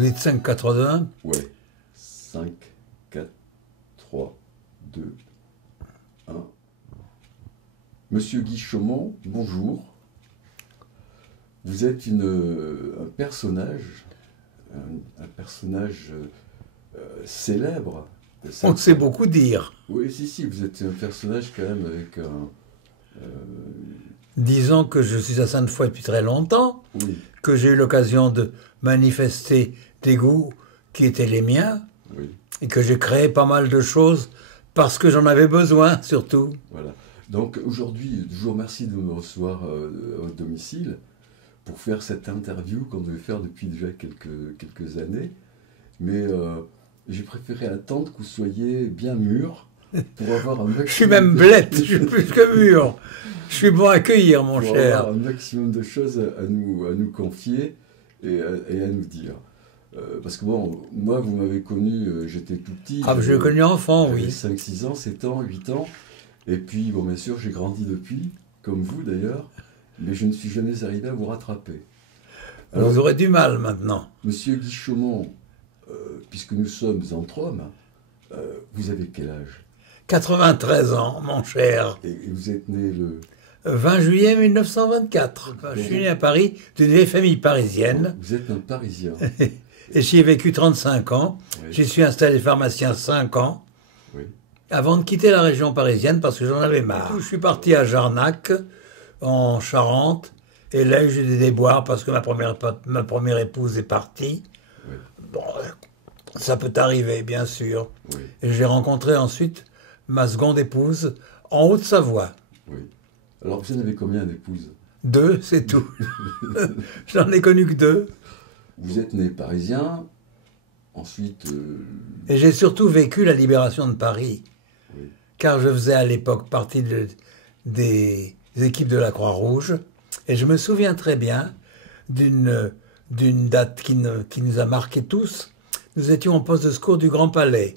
Vous dites 5, 4, 2, 1? Ouais. 5, 4, 3, 2, 1. Monsieur Guy Chaumont, bonjour. Vous êtes un personnage, un personnage célèbre. On sait beaucoup dire. Oui, si, vous êtes un personnage quand même avec un... Disons que je suis à Sainte-Foy depuis très longtemps, Oui, que j'ai eu l'occasion de manifester des goûts qui étaient les miens, oui, et que j'ai créé pas mal de choses parce que j'en avais besoin, surtout. voilà. Donc aujourd'hui, je vous remercie de me recevoir à votre domicile pour faire cette interview qu'on devait faire depuis déjà quelques années. Mais j'ai préféré attendre que vous soyez bien mûr pour avoir un maximum... Je suis même blette, je suis plus que mûr. Je suis bon à accueillir, mon pour cher. avoir un maximum de choses à nous confier et à nous dire. Parce que bon, moi, vous m'avez connu, j'étais tout petit. Ah, je l'ai connu enfant, j'avais oui. 5, 6 ans, 7 ans, 8 ans. Et puis, bon, bien sûr, j'ai grandi depuis, comme vous d'ailleurs, mais je ne suis jamais arrivé à vous rattraper. Alors, Vous aurez du mal maintenant. Monsieur Guy Chaumont, puisque nous sommes entre hommes, vous avez quel âge? 93 ans, mon cher. Et vous êtes né le... 20 juillet 1924. Je suis né à Paris, d'une vieille famille parisienne. Vous êtes un Parisien. Et j'y ai vécu 35 ans. Oui. J'y suis installé pharmacien 5 ans. Oui. Avant de quitter la région parisienne parce que j'en avais marre. Je suis parti à Jarnac, en Charente. Et là, j'ai eu des déboires parce que ma première épouse est partie. Oui. Bon, ça peut arriver, bien sûr. Oui. Et j'ai rencontré ensuite ma seconde épouse en Haute-Savoie. Oui. Alors, vous en avez combien d'épouses? 2, c'est tout. J'en ai connu que 2. Vous êtes né parisien, ensuite... Et j'ai surtout vécu la libération de Paris. Oui. Car je faisais à l'époque partie des équipes de la Croix-Rouge. Et je me souviens très bien d'une date qui nous a marqués tous. Nous étions au poste de secours du Grand Palais.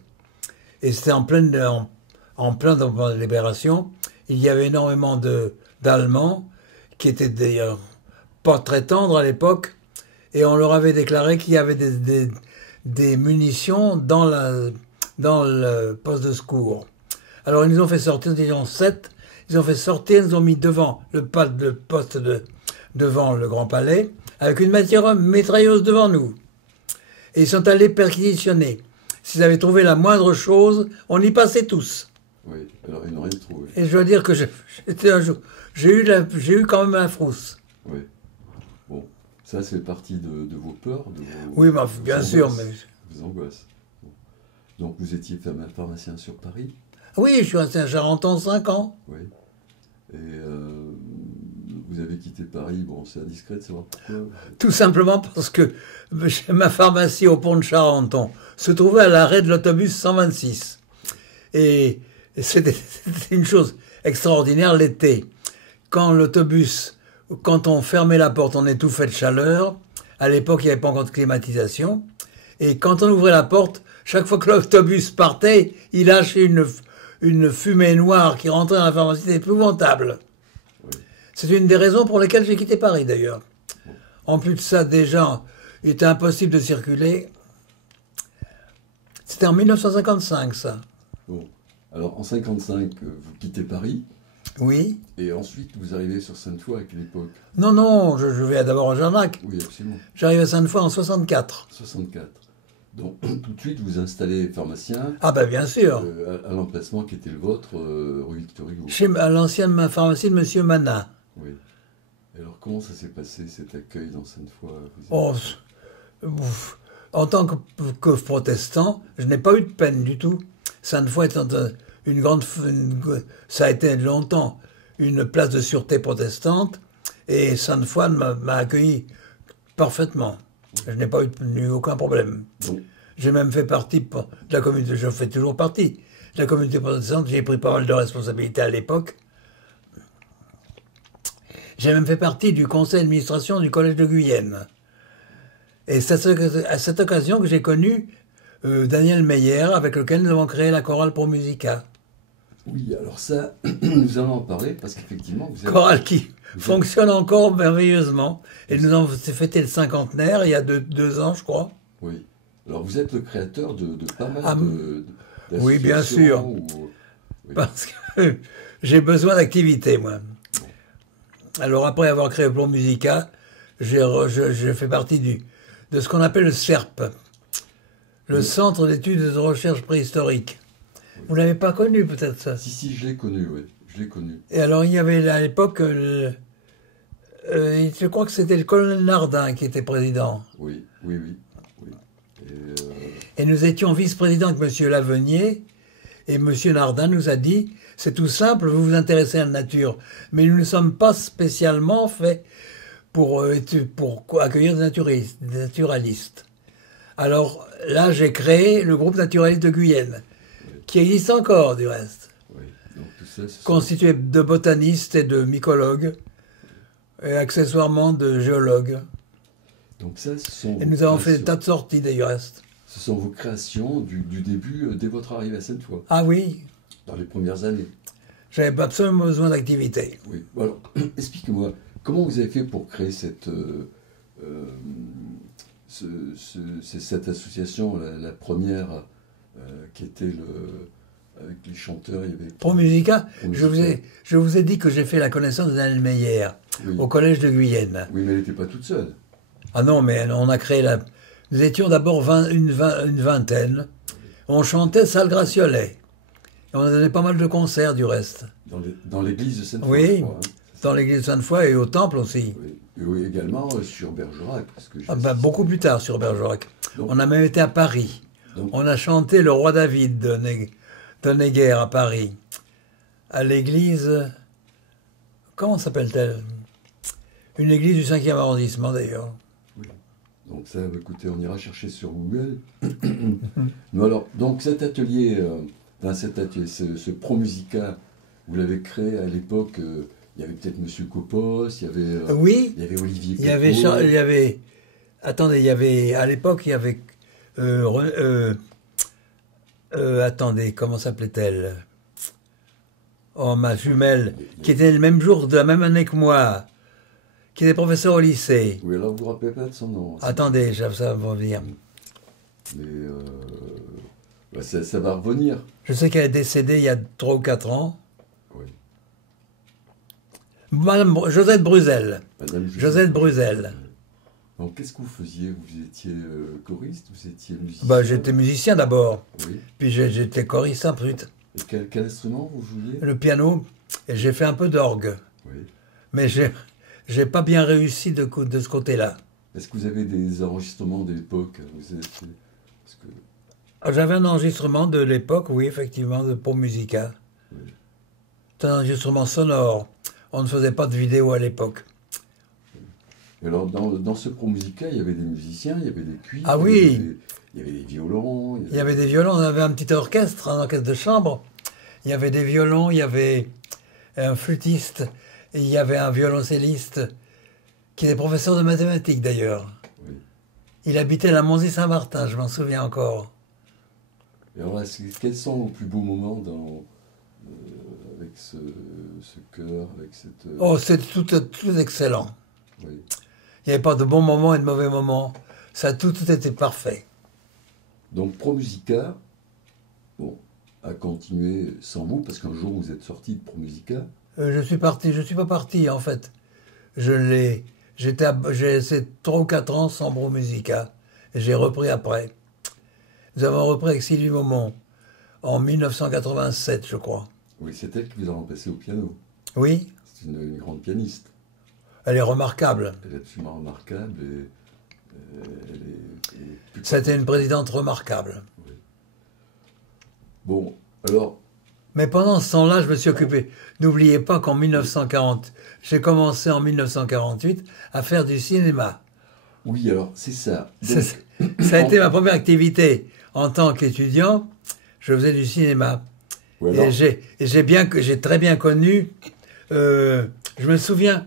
Et c'était en plein dans la libération. Il y avait énormément d'Allemands qui étaient d'ailleurs pas très tendres à l'époque. Et on leur avait déclaré qu'il y avait des munitions dans le poste de secours. Alors ils nous ont fait sortir, nous étions 7, ils ont fait sortir, ils nous ont mis devant le poste devant le Grand Palais, avec une mitrailleuse devant nous. Et ils sont allés perquisitionner. S'ils avaient trouvé la moindre chose, on y passait tous. Oui, alors ils n'ont rien trouvé. Et je dois dire que j'ai eu quand même la frousse. Oui. Bon, ça c'est partie de vos peurs, de vos... Oui, vos bien angoisses, sûr, mais... Vos angoisses. Bon. Donc vous étiez pharmacien sur Paris? Oui, je suis resté à Charenton 5 ans. Oui. Et vous avez quitté Paris, bon, c'est indiscret de savoir pourquoi. Tout simplement parce que ma pharmacie au pont de Charenton se trouvait à l'arrêt de l'autobus 126. Et c'était une chose extraordinaire l'été. Quand on fermait la porte, on étouffait de chaleur. À l'époque, il n'y avait pas encore de climatisation. Et quand on ouvrait la porte, chaque fois que l'autobus partait, il lâchait une fumée noire qui rentrait dans la pharmacie. C'était épouvantable. Oui. C'est une des raisons pour lesquelles j'ai quitté Paris, d'ailleurs. En plus de ça, déjà, il était impossible de circuler. C'était en 1955, ça. Bon. Alors en 55, vous quittez Paris, Oui. et ensuite vous arrivez sur Sainte-Foy à quelle époque? Non, je vais d'abord à Jarnac. Oui, absolument. J'arrive à Sainte-Foy en 64. 64. Donc tout de suite vous installez pharmacien Ah ben bien sûr. à l'emplacement qui était le vôtre, rue Victor Hugo. À l'ancienne pharmacie de M. Manin. Oui. Et alors comment ça s'est passé cet accueil dans Sainte-Foy? Oh, en tant que protestant, je n'ai pas eu de peine du tout. Sainte-Foy étant ça a été longtemps une place de sûreté protestante, et Sainte-Foy m'a accueilli parfaitement. Je n'ai pas eu aucun problème. Bon. J'ai même fait partie de la communauté, je fais toujours partie de la communauté protestante, j'ai pris pas mal de responsabilités à l'époque. J'ai même fait partie du conseil d'administration du Collège de Guyenne. Et c'est à cette occasion que j'ai connu Daniel Meyer, avec lequel nous avons créé la chorale pour Musica. Oui, alors ça, nous allons en parler parce qu'effectivement... Chorale qui fonctionne encore merveilleusement. Et nous avons fêté le cinquantenaire il y a deux ans, je crois. Oui. Alors vous êtes le créateur de pas mal Ah, oui, bien sûr. d'associations oui. Parce que j'ai besoin d'activité, moi. Alors, après avoir créé Plan Musica, j'ai fait partie de ce qu'on appelle le CERP, le Oui. Centre d'études et de recherche préhistorique. Vous l'avez pas connu, peut-être, ça? Si, je l'ai connu, oui. Je l'ai connu. Et alors, il y avait à l'époque, je crois que c'était le colonel Nardin qui était président. Oui, oui, oui. Oui. Et, Et nous étions vice-présidents avec M. Lavenier. Et M. Nardin nous a dit, c'est tout simple, vous vous intéressez à la nature, mais nous ne sommes pas spécialement faits pour accueillir des naturalistes. Alors là, j'ai créé le groupe naturaliste de Guyenne, qui existe encore du reste, oui. Donc tout ça, constitué de botanistes et de mycologues, et accessoirement de géologues. donc ça, ce sont Et vos nous avons fait des créations. tas de sorties, du reste. Ce sont vos créations du début, dès votre arrivée à Sainte-Foy, Ah oui, dans les premières années. j'avais absolument besoin d'activité. Oui. Alors, expliquez-moi, comment vous avez fait pour créer cette association, la première, qui était avec les chanteurs, il y avait Pour Musica, Pro je vous ai dit que j'ai fait la connaissance de Daniel Meyer oui. au collège de Guyenne. Oui, mais elle n'était pas toute seule. Ah non, mais on a créé la... Nous étions d'abord une vingtaine. On chantait Salle Gratiolet. Et on a donné pas mal de concerts du reste. Dans l'église de Sainte-Foy, Oui, je crois, hein. dans l'église de Sainte-Foy et au temple aussi. Oui. Et oui, également sur Bergerac. Parce que Ah ben, beaucoup plus tard sur Bergerac. Donc- On a même été à Paris. Donc- On a chanté Le Roi David de Neger à Paris. À l'église... Comment s'appelle-t-elle? Une église du 5e arrondissement d'ailleurs. Oui. Donc ça, écoutez, on ira chercher sur Google. Mais alors, donc cet atelier, ce Pro Musica, vous l'avez créé à l'époque, il y avait peut-être Monsieur Copos, Oui, il y avait Olivier il y avait, Pecot. il y avait... Attendez, il y avait... À l'époque, il y avait... attendez, comment s'appelait-elle? Oh, ma jumelle, qui était le même jour, de la même année que moi, qui était professeur au lycée. Oui, alors vous ne vous rappelez pas de son nom. Attendez, ça va revenir. Mais ça va revenir. Je sais qu'elle est décédée il y a 3 ou 4 ans. Oui. Madame Josette Bruzel. Madame Josette Bruzel. Donc qu'est-ce que vous faisiez? Vous étiez choriste? Vous étiez musicien? Bah, j'étais musicien d'abord, Oui. puis j'étais choriste ensuite. Et quel instrument vous jouiez? Le piano, et j'ai fait un peu d'orgue. Oui. Mais j'ai pas bien réussi de ce côté-là. Est-ce que vous avez des enregistrements de l'époque? Parce que... J'avais un enregistrement de l'époque, oui, effectivement, pour Musica. Oui. C'est un enregistrement sonore. On ne faisait pas de vidéo à l'époque. Et alors, dans ce Pro Musica, il y avait des musiciens, il y avait des cuivres, Ah oui. il y avait des violons. Il y avait des violons, on avait un petit orchestre, un orchestre de chambre. Il y avait des violons, il y avait un flûtiste, et il y avait un violoncelliste, qui est professeur de mathématiques d'ailleurs. Oui. Il habitait la Monzy-Saint-Martin, je m'en souviens encore. Et alors, quels sont vos plus beaux moments avec ce chœur, avec cette... Oh, c'était tout excellent. Oui. Il n'y avait pas de bons moments et de mauvais moments. Tout était parfait. Donc, Pro Musica, bon, a continué sans vous, parce qu'un jour, vous êtes sorti de Pro Musica. Je suis pas parti en fait. J'ai essayé 3 ou 4 ans sans Pro Musica. Et j'ai repris après. Nous avons repris avec Sylvie Maumont en 1987, je crois. Oui, c'est elle qui vous a remplacé au piano. Oui, C'est une grande pianiste. elle est remarquable. Elle est absolument remarquable et C'était une présidente remarquable. Oui. Bon, alors, Mais pendant ce temps-là, je me suis occupé. N'oubliez pas qu'en 1940, j'ai commencé en 1948 à faire du cinéma. oui, alors, c'est ça. Donc, Ça a été ma première activité. En tant qu'étudiant, je faisais du cinéma. ou alors, Et j'ai très bien connu, je me souviens,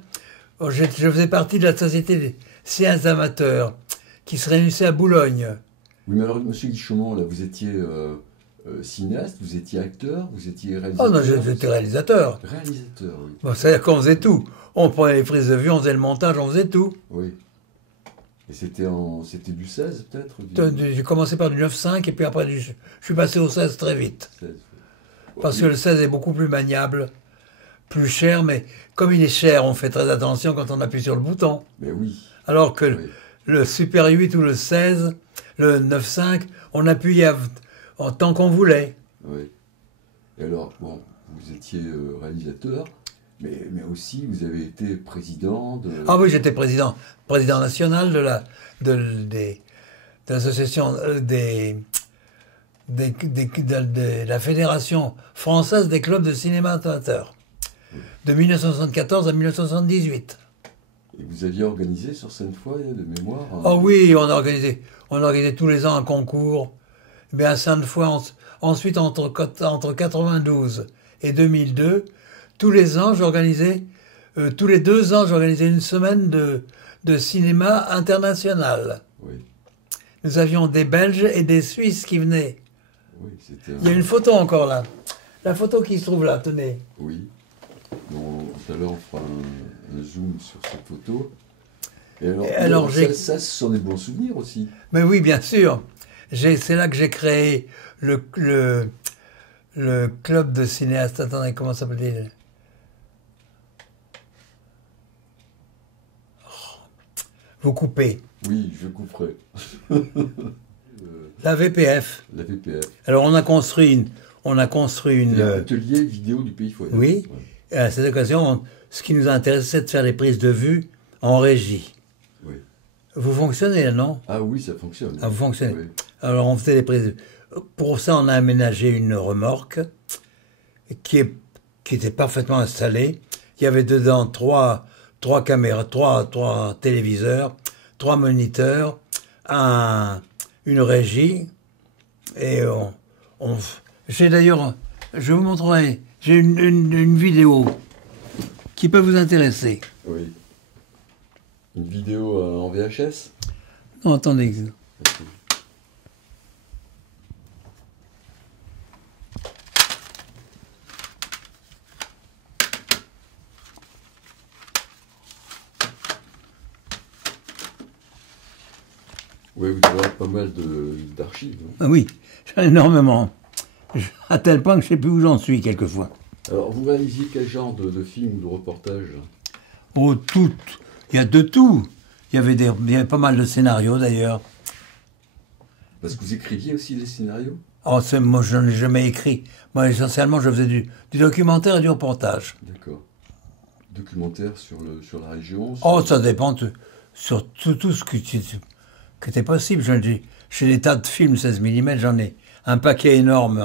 je faisais partie de la société des sciences amateurs qui se réunissait à Boulogne. oui, mais alors, monsieur Guichemont, là, vous étiez cinéaste, vous étiez acteur, vous étiez réalisateur. Oh non, j'étais réalisateur. Réalisateur, oui. Bon, c'est-à-dire qu'on faisait tout. On prenait les prises de vue, on faisait le montage, on faisait tout. Oui. Et c'était du 16 peut-être J'ai commencé par du 9,5 et puis après je suis passé au 16 très vite. 16. Parce que le 16 est beaucoup plus maniable, plus cher, mais comme il est cher, on fait très attention quand on appuie sur le bouton. Mais oui. Alors que Oui. le Super 8 ou le 16, le 9,5, on appuyait en tant qu'on voulait. Oui. Et alors, bon, vous étiez réalisateur, mais aussi vous avez été président de... Ah oui, j'étais président national de l'association de la Fédération française des clubs de cinéma amateur, de 1974 à 1978. Et vous aviez organisé sur Sainte-Foy, de mémoire Oh oui, on organisait tous les ans un concours. Mais à Sainte-Foy, ensuite, entre 92 et 2002, tous les ans, tous les 2 ans, j'organisais une semaine de cinéma international. Oui, Nous avions des Belges et des Suisses qui venaient. oui, c'était... Il y a une photo encore là. La photo qui se trouve là, tenez. Oui. Bon, tout à l'heure, on fera un zoom sur cette photo. Et alors, ça, ce sont des bons souvenirs aussi. Mais oui, bien sûr. C'est là que j'ai créé le club de cinéastes. Attendez, comment ça s'appelle-t-il? Vous coupez. Oui, je couperai. La VPF. La VPF. Alors on a construit une L'atelier vidéo du Pays Foyer. Oui. Ouais. Et à cette occasion, ce qui nous a intéressé, c'est de faire les prises de vue en régie. Oui. Vous fonctionnez là, non? Ah oui, ça fonctionne. Ah, vous fonctionnez. Oui. Alors on faisait les prises de vue. Pour ça, on a aménagé une remorque qui était parfaitement installée. Il y avait dedans trois caméras, trois téléviseurs, 3 moniteurs, une régie. Et j'ai d'ailleurs, je vous montrerai, j'ai une vidéo qui peut vous intéresser. Oui. Une vidéo en VHS? Non, attendez. Oui, vous devez avoir pas mal d'archives. Hein. Oui, j'en ai énormément. À tel point que je ne sais plus où j'en suis quelquefois. Alors, vous réalisiez quel genre de film ou de reportage? Oh, tout. Il y a de tout. Il y avait pas mal de scénarios d'ailleurs. Parce que vous écriviez aussi des scénarios? Oh, moi, je n'en ai jamais écrit. Moi, essentiellement, je faisais du documentaire et du reportage. D'accord. Documentaire sur la région? Oh, ça dépend sur tout ce qui était possible. J'ai des tas de films 16 mm, j'en ai un paquet énorme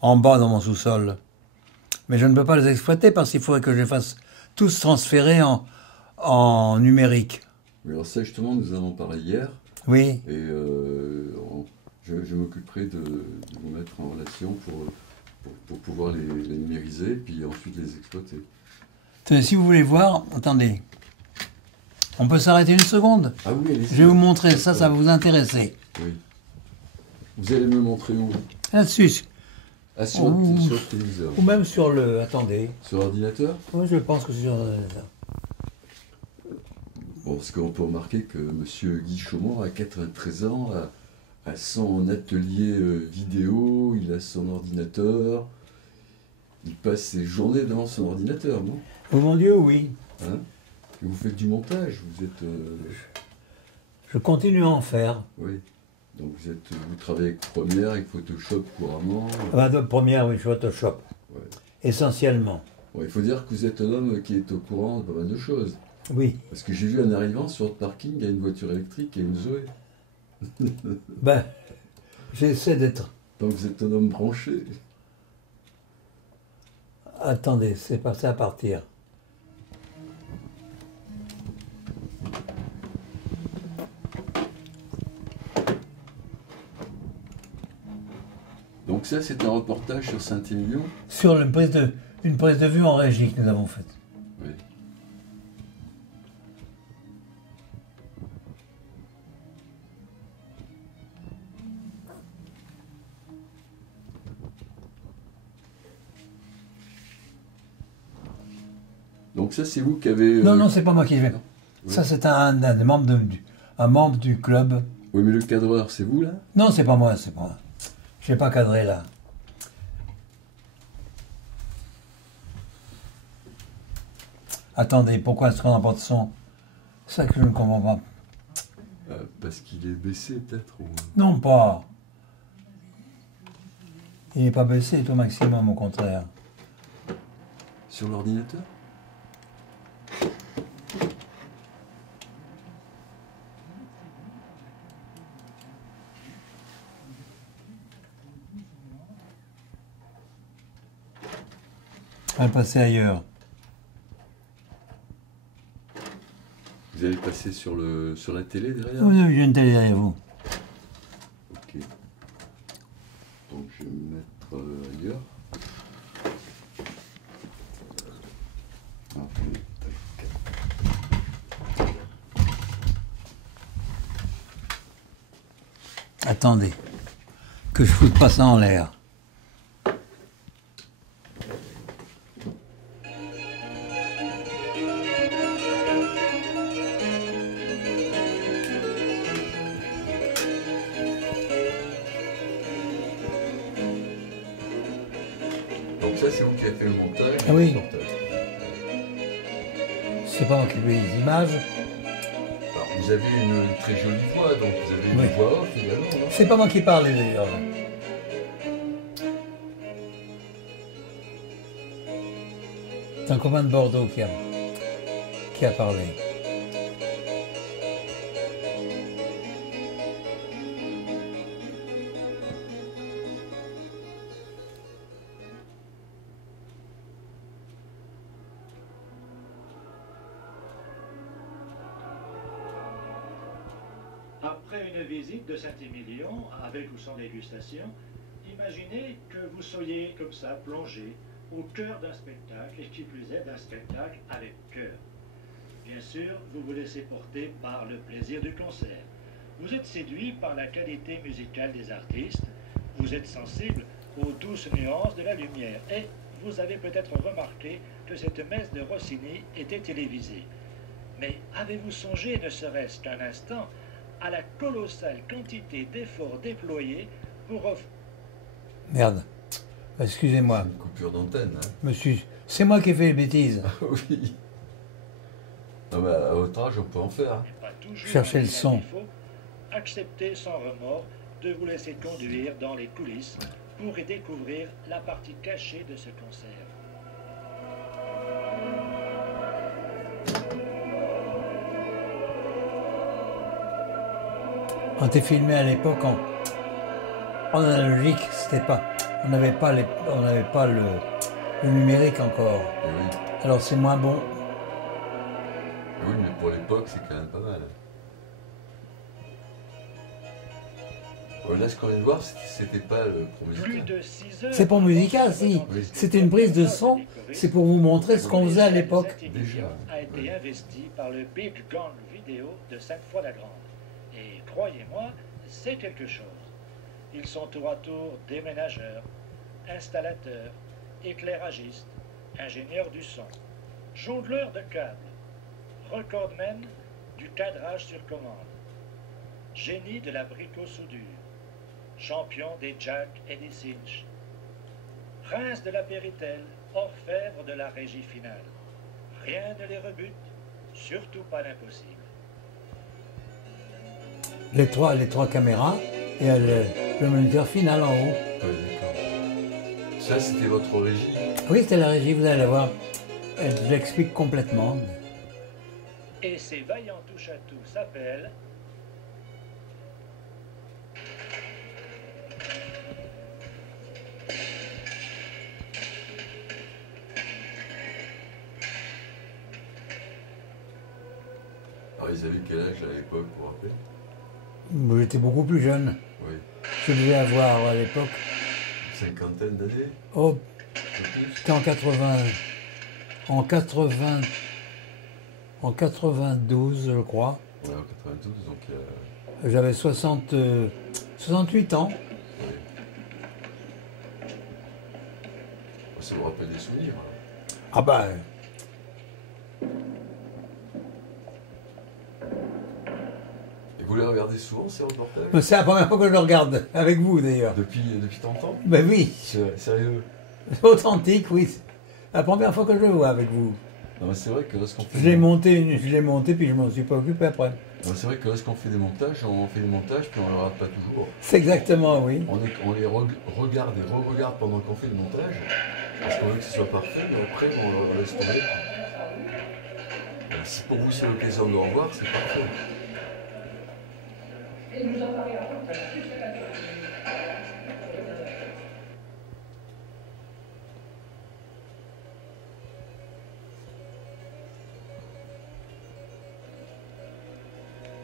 en bas dans mon sous-sol. Mais je ne peux pas les exploiter parce qu'il faudrait que je les fasse tous transférer en numérique. Mais alors ça, justement, nous en avons parlé hier. Oui. Et je m'occuperai de vous mettre en relation pour pouvoir les numériser, puis ensuite les exploiter. Tenez, si vous voulez voir, attendez. On peut s'arrêter une seconde? Ah oui, allez-y. Je vais vous montrer, ça va vous intéresser. Oui. Vous allez me montrer où? Là-dessus. Ah, sur le téléviseur. Ou même sur le... Attendez. Sur l'ordinateur? Oui, je pense que c'est sur l'ordinateur. Bon, parce qu'on peut remarquer que M. Guy Chaumont, à 93 ans, a son atelier vidéo, il a son ordinateur, il passe ses journées devant son ordinateur, non? Oh mon Dieu, oui. Hein? Et vous faites du montage, vous êtes... Je continue à en faire. Oui. Donc vous travaillez avec Premiere, avec Photoshop couramment. De première, oui, Photoshop. Ouais. Essentiellement. Bon, il faut dire que vous êtes un homme qui est au courant de pas mal de choses. Oui. Parce que j'ai vu en arrivant sur le parking, il y a une voiture électrique et une Zoé. Ben, j'essaie d'être... Donc vous êtes un homme branché. Attendez, c'est passé à partir. Donc ça, c'est un reportage sur Saint-Émilion. Sur une prise de vue en régie que nous avons faite. Oui. Donc ça, c'est vous qui avez... Non, c'est pas moi qui l'ai fait. Oui. Ça, c'est un des membres un membre du club. Oui, mais le cadreur, c'est vous, là? Non, c'est pas moi, c'est pas moi. Je n'ai pas cadré là. Attendez, pourquoi est-ce qu'on n'a pas de son? C'est ça que je ne comprends pas. Parce qu'il est baissé, peut-être ou... Non, pas. Il n'est pas baissé, tout maximum, au contraire. Sur l'ordinateur? On va passer ailleurs. Vous allez passer sur la télé derrière? Vous avez une télé derrière vous. Ok. Donc je vais me mettre ailleurs. Attendez, que je foute pas ça en l'air. Donc ça, c'est vous qui avez fait le montage? Ah oui. Le sortage. C'est pas moi qui fais les images. Alors, vous avez une très jolie voix, donc vous avez une Oui. voix off également, non? C'est pas moi qui parle d'ailleurs. C'est un copain de Bordeaux qui a parlé. Après une visite de Saint-Émilion, avec ou sans dégustation, imaginez que vous soyez comme ça plongé au cœur d'un spectacle, et qui plus est d'un spectacle avec cœur. Bien sûr, vous vous laissez porter par le plaisir du concert. Vous êtes séduit par la qualité musicale des artistes, vous êtes sensible aux douces nuances de la lumière, et vous avez peut-être remarqué que cette messe de Rossini était télévisée. Mais avez-vous songé, ne serait-ce qu'un instant, à la colossale quantité d'efforts déployés pour offrir... Merde. Excusez-moi, Une coupure d'antenne, hein? monsieur. C'est moi qui ai fait les bêtises. Oui. Non, mais à votre âge, on peut en faire. Hein. pas toujours Cherchez le un son. défaut, acceptez sans remords de vous laisser conduire dans les coulisses pour y découvrir la partie cachée de ce concert. On était filmé à l'époque en analogique, c'était pas. On n'avait pas le numérique encore. Et oui. Alors c'est moins bon. Et oui, mais pour l'époque, c'est quand même pas mal. Ouais, là, ce qu'on vient de voir, c'était pas pour Plus musical. de 6 heures... C'est pour musical, si. Oui. C'était une prise de son. C'est pour vous montrer ce qu'on faisait à l'époque. Déjà, a été oui. investi par le Big Gang Vidéo de Sainte-Foy-la-Grande. Et croyez-moi, c'est quelque chose. Ils sont tour à tour déménageurs, installateurs, éclairagistes, ingénieurs du son, jongleurs de câbles, recordmen du cadrage sur commande, génie de la brico-soudure, champion des jacks et des cinches, prince de la péritelle, orfèvre de la régie finale. Rien ne les rebute, surtout pas l'impossible. Les trois caméras et le moniteur final en haut. Ouais, d'accord. Ça, c'était votre régie. Oui, c'était la régie, vous allez la voir. Elle l'explique complètement. Et ces vaillants touche-à-tout s'appellent... Alors, ils avaient quel âge à l'époque, pour rappeler? Moi, j'étais beaucoup plus jeune. Oui. Je devais avoir à l'époque. Une cinquantaine d'années, Oh, un peu plus. c'était en 80. En 92, je crois. Ouais, en 92, donc... J'avais 68 ans. oui. Ça vous rappelle des souvenirs, alors. Ah bah. Vous les regardez souvent, ces reportages? C'est la première fois que je le regarde, avec vous d'ailleurs. Depuis tant de temps? Ben oui, Sérieux? authentique, oui. C'est la première fois que je le vois avec vous. Non, mais c'est vrai que lorsqu'on fait Je l'ai monté, puis je m'en suis pas occupé après. non, c'est vrai que lorsqu'on fait des montages, on fait des montages, puis on ne les regarde pas toujours. C'est exactement, oui. On les regarde et re-regarde pendant qu'on fait le montage, parce qu'on veut que ce soit parfait, mais après, on le laisse tomber. Si pour vous c'est l'occasion de le revoir, c'est parfait.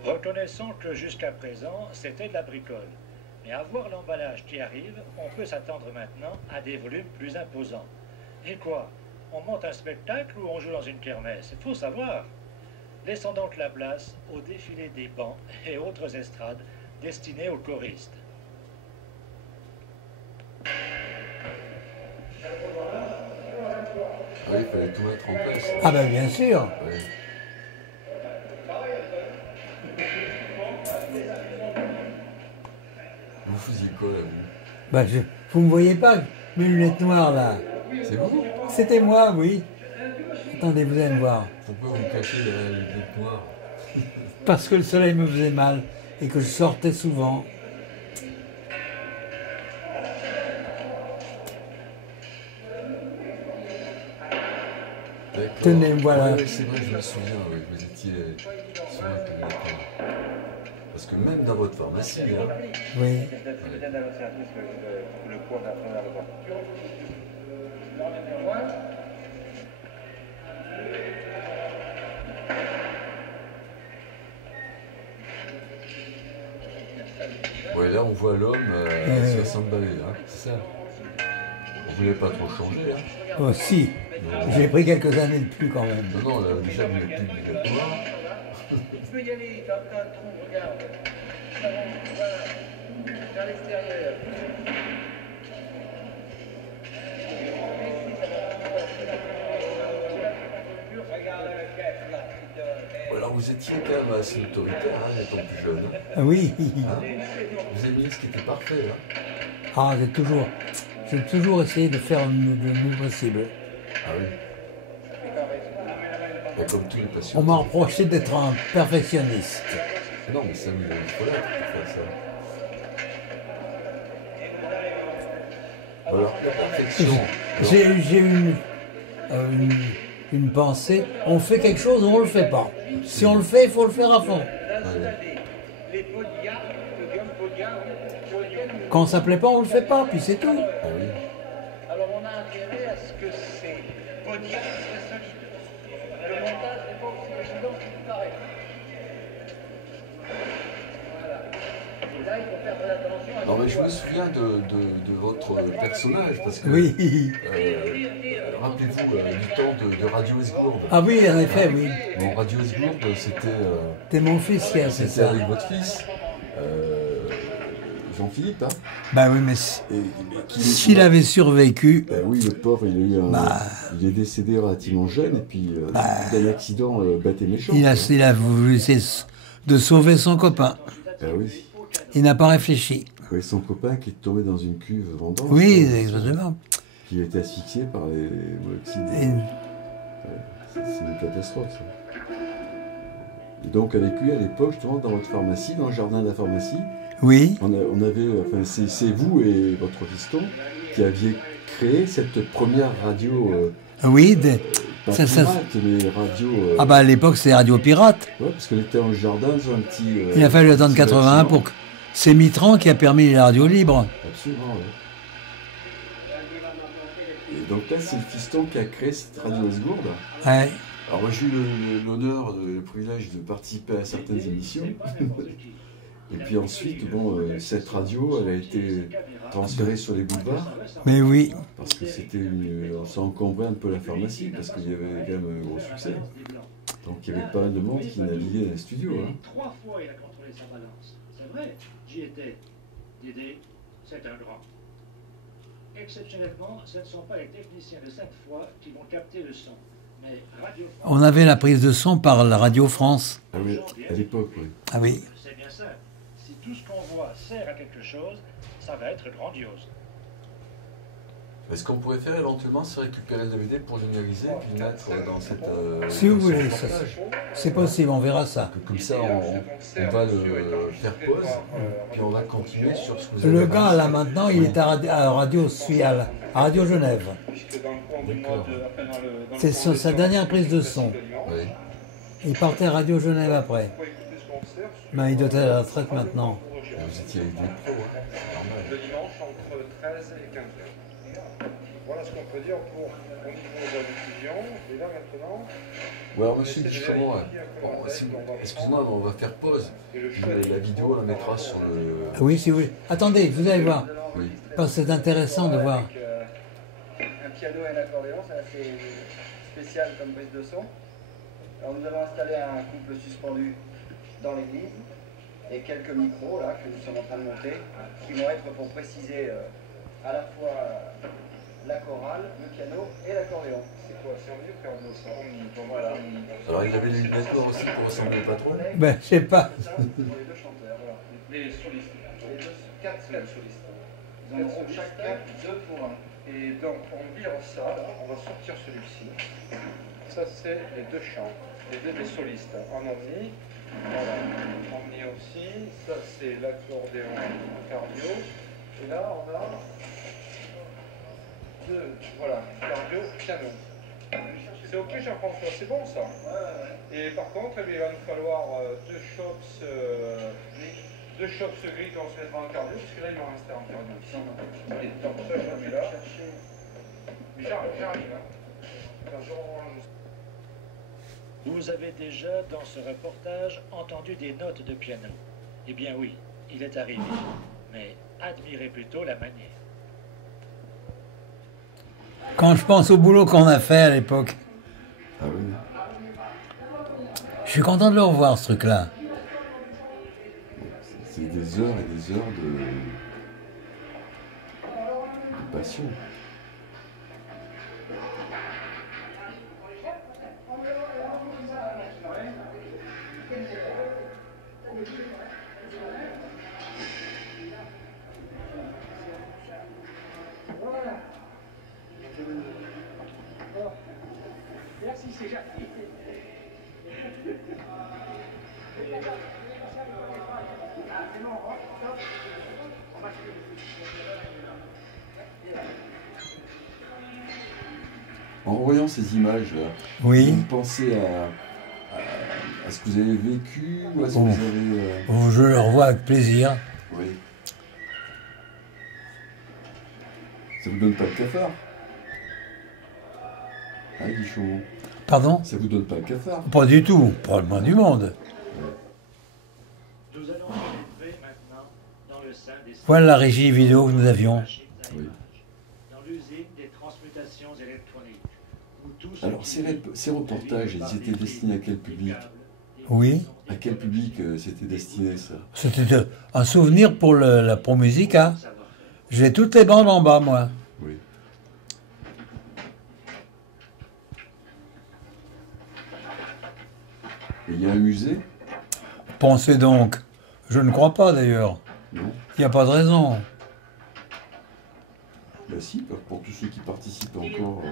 Reconnaissons que jusqu'à présent, c'était de la bricole. Mais à voir l'emballage qui arrive, on peut s'attendre maintenant à des volumes plus imposants. Et quoi? On monte un spectacle ou on joue dans une kermesse? Il faut savoir. Laissons donc la place au défilé des bancs et autres estrades destinées aux choristes. Oui, il fallait tout mettre en place. Ah ben bien sûr. Oui. Vous faisiez quoi là, vous? Ben, vous me voyez pas, mes lunettes noires là. C'est vous? C'était moi, oui. Attendez, vous allez me voir. Pourquoi vous cachez derrière les lunettes noires? Parce que le soleil me faisait mal et que je sortais souvent. D'accord. Tenez, voilà. Oui, c'est vrai, je me souviens, oui, vous étiez sur un peu d'accord. Parce que même dans votre pharmacie, hein, Oui. ouais, là on voit l'homme à 60 balais, hein, c'est ça. Vous voulez pas trop changer, hein? Aussi. J'ai pris quelques années de plus quand même. Non, non, là, déjà vous n'êtes plus obligatoire. Tu peux y aller, t'as un trou, regarde. Voilà, vers l'extérieur. Alors vous étiez quand même assez autoritaire, hein, étant plus jeune. Hein. Oui. Hein, vous aimiez ce qui était parfait, hein. Ah, j'ai toujours essayé de faire le mieux possible. Ah oui. Et comme tous les patients. On m'a reproché d'être un perfectionniste. Non, mais ça, il faut l'être pour faire ça. Alors, la perfection. J'ai une pensée, on fait quelque chose, on le fait pas. Si on le fait, il faut le faire à fond. Quand ça plaît pas, on le fait pas, puis c'est tout. Ah oui. Alors on a intérêt à ce que ces podiums soient solides. Le montage n'est pas aussi évident qu'il paraît. Voilà. Et là, il faut faire très attention à Non, mais je me souviens de votre personnage, parce que. Oui. Rappelez-vous du temps de Radio Esgourde. Ah oui, en effet, oui. Bon, Radio Esgourde, c'était. C'est mon fils qui a fait C'était ça. avec votre fils, Jean-Philippe, hein. Bah oui, mais s'il avait survécu, Ben oui, le pauvre, il a eu Bah. il est décédé relativement jeune, et puis d'un accident bête et méchant. il a voulu essayer de sauver son copain. Ben oui. Il n'a pas réfléchi. Oui, son copain qui est tombé dans une cuve vendange. Oui, exactement. Qui a été asphyxié par les monoxydes. Et- C'est une catastrophe, ça. Et donc, avec lui, à l'époque, justement, dans votre pharmacie, dans le jardin de la pharmacie, Oui, on avait, enfin, c'est vous et votre fiston qui aviez créé cette première radio. oui. Pas Ça- pirate, mais radio. Ah bah à l'époque, c'était Radio Pirate. Ouais, parce qu'elle était dans le jardin, dans un petit. Il a fallu attendre petit 81 bâtiment. pour que... C'est Mitran qui a permis les radios libres. Absolument, oui. Et donc là, c'est le fiston qui a créé cette radio Esgourde. Ouais. Alors moi, j'ai eu l'honneur, le privilège de participer à certaines émissions. Et puis ensuite, bon, cette radio, elle a été transférée sur les boulevards. Mais oui. Parce que c'était ça encombrait un peu la pharmacie, parce qu'il y avait quand même un gros succès. Donc il y avait pas mal de monde qui naviguait dans les studios. Hein. 3 fois, il a contrôlé sa balance. C'est vrai, j'y étais. Dédé, c'est un grand. Exceptionnellement, ce ne sont pas les techniciens de cette fois qui vont capter le son, Mais Radio France, On avait la prise de son par la Radio France. Ah oui, à l'époque, oui. Ah oui. c'est bien simple. Si tout ce qu'on voit sert à quelque chose, ça va être grandiose. Est-ce qu'on pourrait faire éventuellement, c'est récupérer le DVD pour génériser et puis le mettre dans cette. Si vous dans ce voulez, reportage. c'est possible, on verra ça. Comme ça, on va le faire pause, puis on va continuer sur ce que vous avez Le gars, là, raconté. maintenant, il est à Radio Suisse, à Radio Genève. D'accord. C'est sa dernière prise de son. Oui. Il partait à Radio Genève après. Mais il doit être à la retraite maintenant. Vous étiez avec des pros, hein. C'est normal. Le dimanche entre 13 et 15 heures. Voilà ce qu'on peut dire pour au niveau de la diffusion. Et là maintenant, Ouais, alors monsieur Duchamp, excusez-moi, on va faire pause. La vidéo, on la mettra sur le. Oui, si vous voulez. Attendez, vous allez voir. Oui. Parce que c'est intéressant de voir. Avec, un piano et un accordéon, c'est assez spécial comme prise de son. Alors nous avons installé un couple suspendu dans l'église et quelques micros là que nous sommes en train de monter qui vont être pour préciser à la fois la chorale, le piano et l'accordéon. c'est quoi? C'est omni ou cardio ça? Omni. Bon, voilà. Alors il avait les lunettes noires aussi pour ressembler au patron. Ben, je sais pas. Pour les deux chanteurs, voilà. Les solistes. Les deux, quatre solistes. Ils en auront chaque quatre, deux pour un. Et donc on vire ça, là, on va sortir celui-ci. Ça c'est les deux chants, les deux des solistes en omni. Voilà, omni aussi. Ça c'est l'accordéon cardio. Et là on a deux, voilà, cardio, piano. C'est ok Jean-François, c'est bon ça. Et par contre, eh bien, il va nous falloir deux chops gris qu'on se mettra en cardio, parce que là il va rester en cardio ici. Et donc ça je le mets là. Mais j'arrive. Hein. Quand je range. Vous avez déjà, dans ce reportage, entendu des notes de piano. Eh bien oui, il est arrivé. Mais admirez plutôt la manière. Quand je pense au boulot qu'on a fait à l'époque, Ah oui. je suis content de le revoir, ce truc-là. C'est des heures et des heures de passion. Merci, c'est Jacques. En voyant ces images-là, Oui. vous pensez à ce que vous avez vécu ou à ce que Oh. vous avez. Je le revois avec plaisir. Oui. Ça vous donne pas le cafard? Ah, Guichon. Pardon? Ça vous donne pas le cafard? Pas du tout. Pas le moins du monde. Nous allons pénétrer maintenant dans le sein des Voilà la régie vidéo que nous avions. machines à Oui. images, dans l'usine des transmutations électroniques. Où tout ce Alors, qui ces reportages, ils étaient destinés à quel public? Oui. À quel public c'était destiné, ça? C'était un souvenir pour la Pro Musica. J'ai toutes les bandes en bas, moi. Oui. Et il y a un musée? Pensez donc. Je ne crois pas, d'ailleurs. Non? Il n'y a pas de raison. Bah si, pour tous ceux qui participent encore.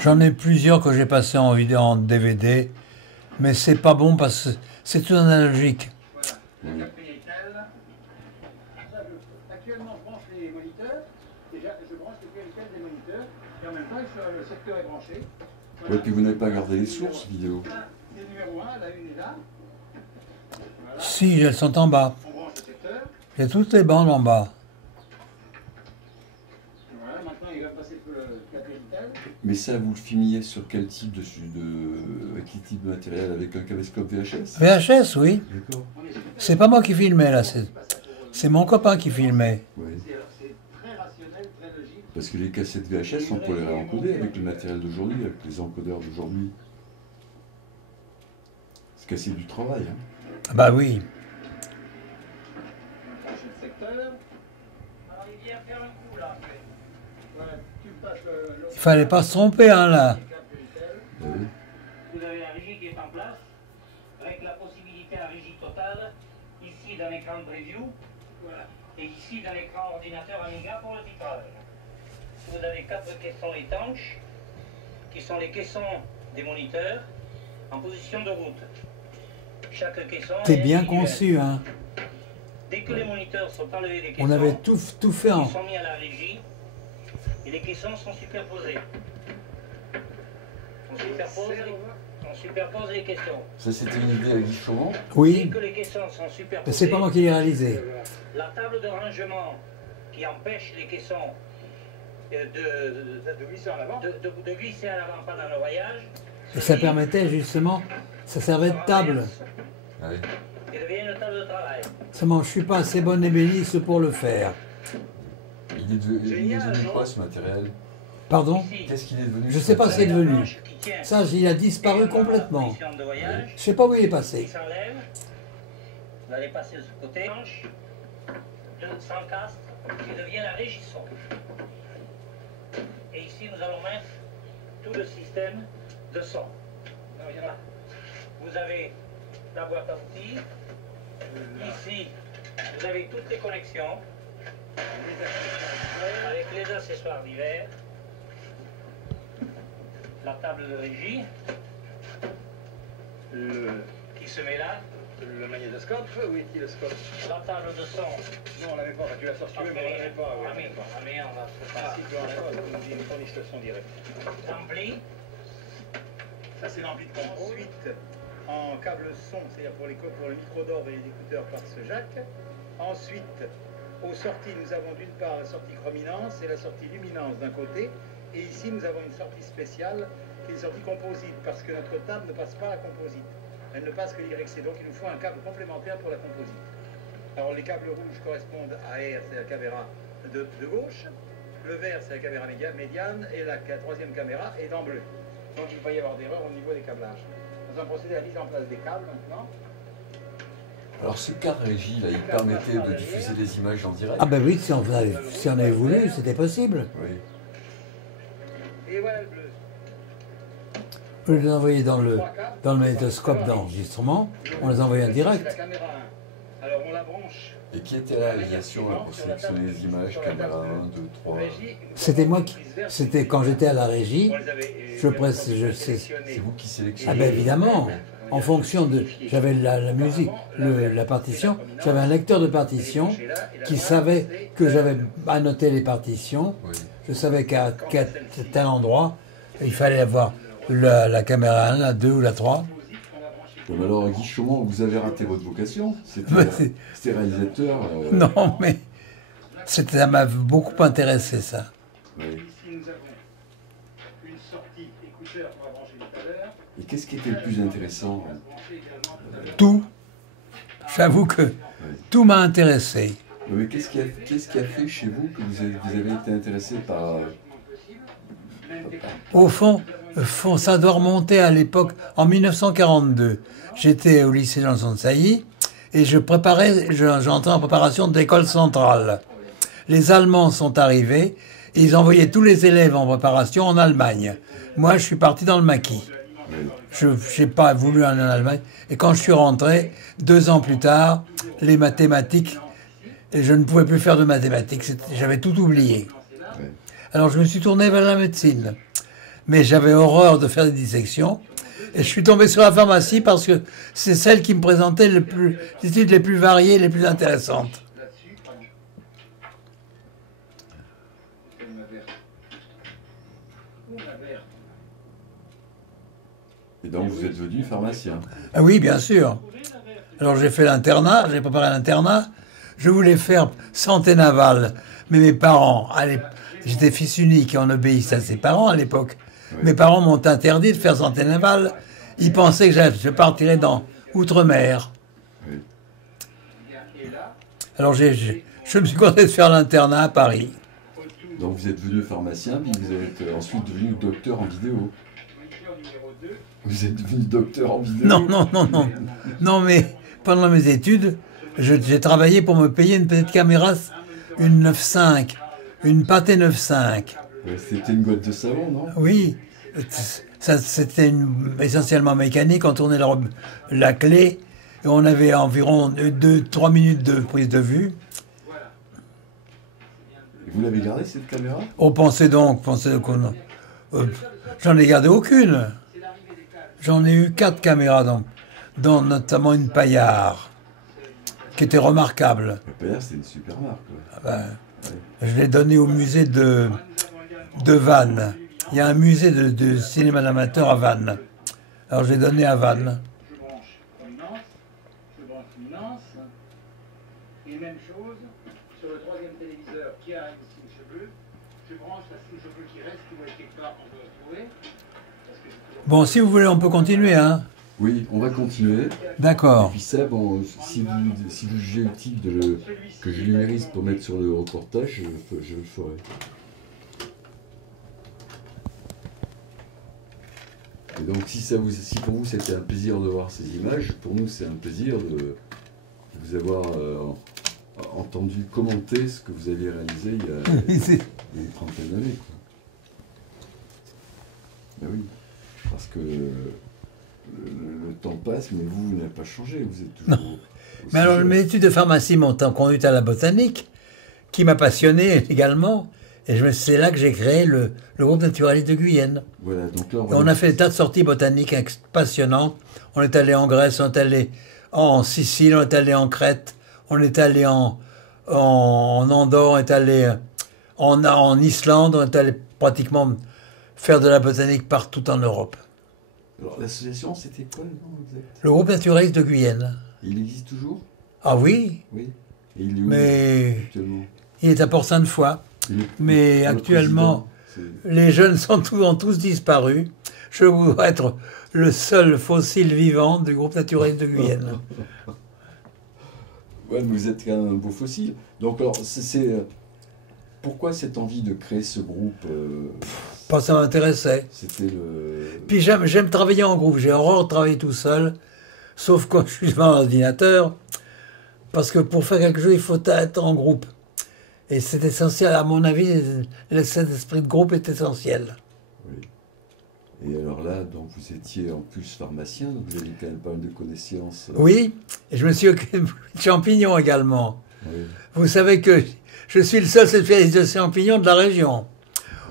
J'en ai plusieurs que j'ai passés en vidéo, en DVD. Mais c'est pas bon parce que c'est tout analogique. Oui. Actuellement, je branche les moniteurs. Déjà, je branche le PLCL des moniteurs. Et en même temps, le secteur est branché. Ouais, puis vous n'avez pas gardé les sources vidéo. C'est le numéro 1, la une est là. Voilà, Si, elles sont en bas. on branche le secteur. J'ai toutes les bandes en bas. Voilà, maintenant, il va passer pour le PLCL. Mais ça, vous le filmiez sur quel type avec quel type de matériel? Avec un caméscope VHS? VHS, oui. D'accord. C'est pas moi qui filmais, là. C'est mon copain qui filmait. Oui. C'est très rationnel, très logique. Parce que les cassettes VHS, on peut les réencoder avec le matériel d'aujourd'hui, avec les encodeurs d'aujourd'hui. C'est casser du travail. Hein. Ah bah oui. On branche le secteur. Alors, il vient faire un coup, là. Voilà, tu me passes le... Il fallait pas se tromper, hein, là. ici d'un écran de preview, et ici d'un écran ordinateur Amiga pour le titrage. Vous avez 4 caissons étanches, qui sont les caissons des moniteurs en position de route. Chaque caisson C'est est bien individuel. conçu, hein. Dès que les moniteurs sont enlevés des caissons, On avait tout fait ils en... sont mis à la régie et les caissons sont superposés. On superpose les caissons. Ça, c'était une idée à Guy Chaumont. Dès Oui, que les caissons sont mais superposés, c'est pas moi qui l'ai réalisé. la table de rangement qui empêche les caissons de glisser en avant, de glisser en avant pendant le voyage, Et ça permettait justement, ça servait de table. Ah oui. et devient une table de travail. Seulement, je suis pas assez bonne ébéniste pour le faire. Il est devenu quoi, ce matériel? Pardon? Ici, Qu'est-ce qu'il est devenu? Je ce sais pas matériel c'est devenu. planche qui tient Ça, il a disparu également en complètement. position de voyage, Je sais pas où il est qui passé. s'enlève. Vous allez passer de ce côté, planche, sans castre, qui devient la régisson. Et ici, nous allons mettre tout le système de son. Alors, il y en a. Vous avez la boîte à outils. Ici, vous avez toutes les connexions avec les accessoires divers. La table de régie qui se met là. Le magnétoscope, oui, oscilloscope. La table de son. Non, on l'avait pas, tu l'as sorti, mais on l'avait pas. Ah, mais on va se faire. Si tu en as pas, tu nous dis une fourniche le son direct. L'ampli. Ça, c'est l'ampli de contrôle. Ensuite, en câble son, c'est-à-dire pour le micro d'ordre et les écouteurs par ce jack. Ensuite, aux sorties, nous avons d'une part la sortie chrominance et la sortie luminance d'un côté. Et ici, nous avons une sortie spéciale qui est une sortie composite, parce que notre table ne passe pas la composite. Elle ne passe que l'YC, donc il nous faut un câble complémentaire pour la composite. Alors les câbles rouges correspondent à R, c'est la caméra de gauche, le vert c'est la caméra médiane, et la troisième caméra est en bleu. Donc il ne peut pas y avoir d'erreur au niveau des câblages. Nous allons procéder à la mise en place des câbles maintenant. Alors, ce car régie, là, il permettait de diffuser des images en direct. Ah ben oui, si on avait voulu, c'était possible. Oui. Et voilà le bleu. On les envoyait dans le magnétoscope d'enregistrement, on les envoyait en C'est direct. la caméra 1. Alors on la branche. Et qui était la réalisation là, pour sélectionner les images, caméra 1, 2, 3? C'était moi qui... C'était quand j'étais à la régie, je sais... C'est vous qui sélectionnez? Ah ben évidemment, en fonction de... J'avais la musique, la partition, j'avais un lecteur de partition qui savait que j'avais annoté les partitions, Oui. je savais qu'à tel endroit, il fallait avoir la caméra 1, la 2 ou la 3. Bon, alors, Guy Chaumont, vous avez raté votre vocation. Mais c'est- C'était réalisateur. Non, mais ça m'a beaucoup intéressé, ça. Oui. Ici nous avons une sortie écouteur qu'on va brancher tout à l'heure. Et qu'est-ce qui était le plus intéressant? Tout. J'avoue que tout m'a intéressé. Mais qu'est-ce qui a fait chez vous que vous avez été intéressé par... Au fond, ça doit remonter à l'époque, en 1942. J'étais au lycée Janson de Sailly et j'entrais en préparation de l'école centrale. Les Allemands sont arrivés et ils envoyaient tous les élèves en préparation en Allemagne. Moi, je suis parti dans le maquis. Je n'ai pas voulu aller en Allemagne. Et quand je suis rentré, 2 ans plus tard, les mathématiques, et je ne pouvais plus faire de mathématiques. J'avais tout oublié. Alors je me suis tourné vers la médecine. Mais j'avais horreur de faire des dissections. Et je suis tombé sur la pharmacie parce que c'est celle qui me présentait les études les plus variées, les plus intéressantes. Et donc vous êtes devenu pharmacien. Ah oui, bien sûr. Alors j'ai fait l'internat, j'ai préparé l'internat. Je voulais faire santé navale. Mais mes parents, j'étais fils unique et on obéissait à ses parents à l'époque. Oui. Mes parents m'ont interdit de faire santé navale. Ils pensaient que je partirais dans Outre-mer. Oui. Alors je me suis contenté de faire l'internat à Paris. Donc vous êtes devenu pharmacien, puis vous êtes ensuite devenu docteur en vidéo. Vous êtes devenu docteur en vidéo? Non, non, non, non. Non, mais pendant mes études, j'ai travaillé pour me payer une petite caméra, une 9.5, une Pathé 9.5. C'était une boîte de savon, non? Oui, c'était essentiellement mécanique. On tournait la clé Et on avait environ 2-3 minutes de prise de vue. Et vous l'avez gardée, cette caméra? On pensait qu'on... j'en ai gardé aucune. J'en ai eu 4 caméras, dont notamment une Paillard, qui était remarquable. La Paillard, c'est une super marque. Ouais. Ah ben, je l'ai donnée au musée de Vannes. Il y a un musée de cinéma d'amateur à Vannes. Alors je l'ai donné à Vannes. Je branche une lance, et même chose sur le troisième téléviseur qui a une souche bleue. Je branche la souche bleue qui reste, qui doit être quelque part, on peut retrouver. Bon, si vous voulez, on peut continuer, hein. Oui, on va continuer. D'accord. Et puis ça, bon, si vous jugez utile que je numérise pour mettre sur le reportage, je le ferai. Et donc si pour vous c'était un plaisir de voir ces images, pour nous c'est un plaisir de vous avoir entendu commenter ce que vous aviez réalisé il y a une trentaine d'années. Ben oui, parce que le temps passe, mais vous n'avez pas changé, vous êtes toujours... Mais alors, mes études de pharmacie m'ont conduite à la botanique, qui m'a passionné également, et c'est là que j'ai créé le groupe naturaliste de Guyenne. Voilà, donc là, on a fait des tas de sorties botaniques passionnantes. On est allé en Grèce, on est allé en Sicile, on est allé en Crète, on est allé en Andorre, on est allé en Islande, on est allé pratiquement faire de la botanique partout en Europe. Alors l'association, c'était quoi le nom exact? Le groupe naturaliste de Guyenne. Il existe toujours? Ah oui. Oui. Et il est où, mais actuellement? Il est à Port-Sainte-Foy. Mais actuellement, les jeunes ont tous disparu. Je voudrais être le seul fossile vivant du groupe naturaliste de Guyenne. Ouais, mais vous êtes quand même un beau fossile. Donc, alors, pourquoi cette envie de créer ce groupe Parce que ça m'intéressait. C'était le... Puis j'aime travailler en groupe. J'ai horreur de travailler tout seul, sauf quand je suis devant l'ordinateur. Parce que pour faire quelque chose, il faut être en groupe. Et c'est essentiel, à mon avis, cet esprit de groupe est essentiel. Oui. Et alors là, donc vous étiez en plus pharmacien, donc vous avez quand même pas mal de connaissances. Oui, et je me suis occupé de champignons également. Oui. Vous savez que je suis le seul spécialiste de champignons de la région.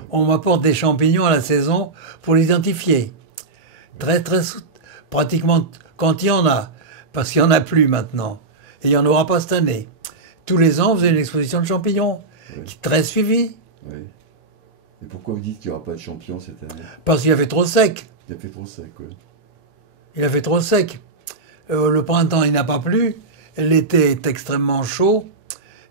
On m'apporte des champignons à la saison pour l'identifier. Pratiquement quand il y en a, parce qu'il n'y en a plus maintenant. Et il n'y en aura pas cette année. Tous les ans, vous avez une exposition de champignons, qui est très suivie. Oui. Et pourquoi vous dites qu'il n'y aura pas de champignons cette année? Parce qu'il a fait trop sec. Il a fait trop sec, oui. Il a fait trop sec. Le printemps, il n'a pas plu. L'été est extrêmement chaud.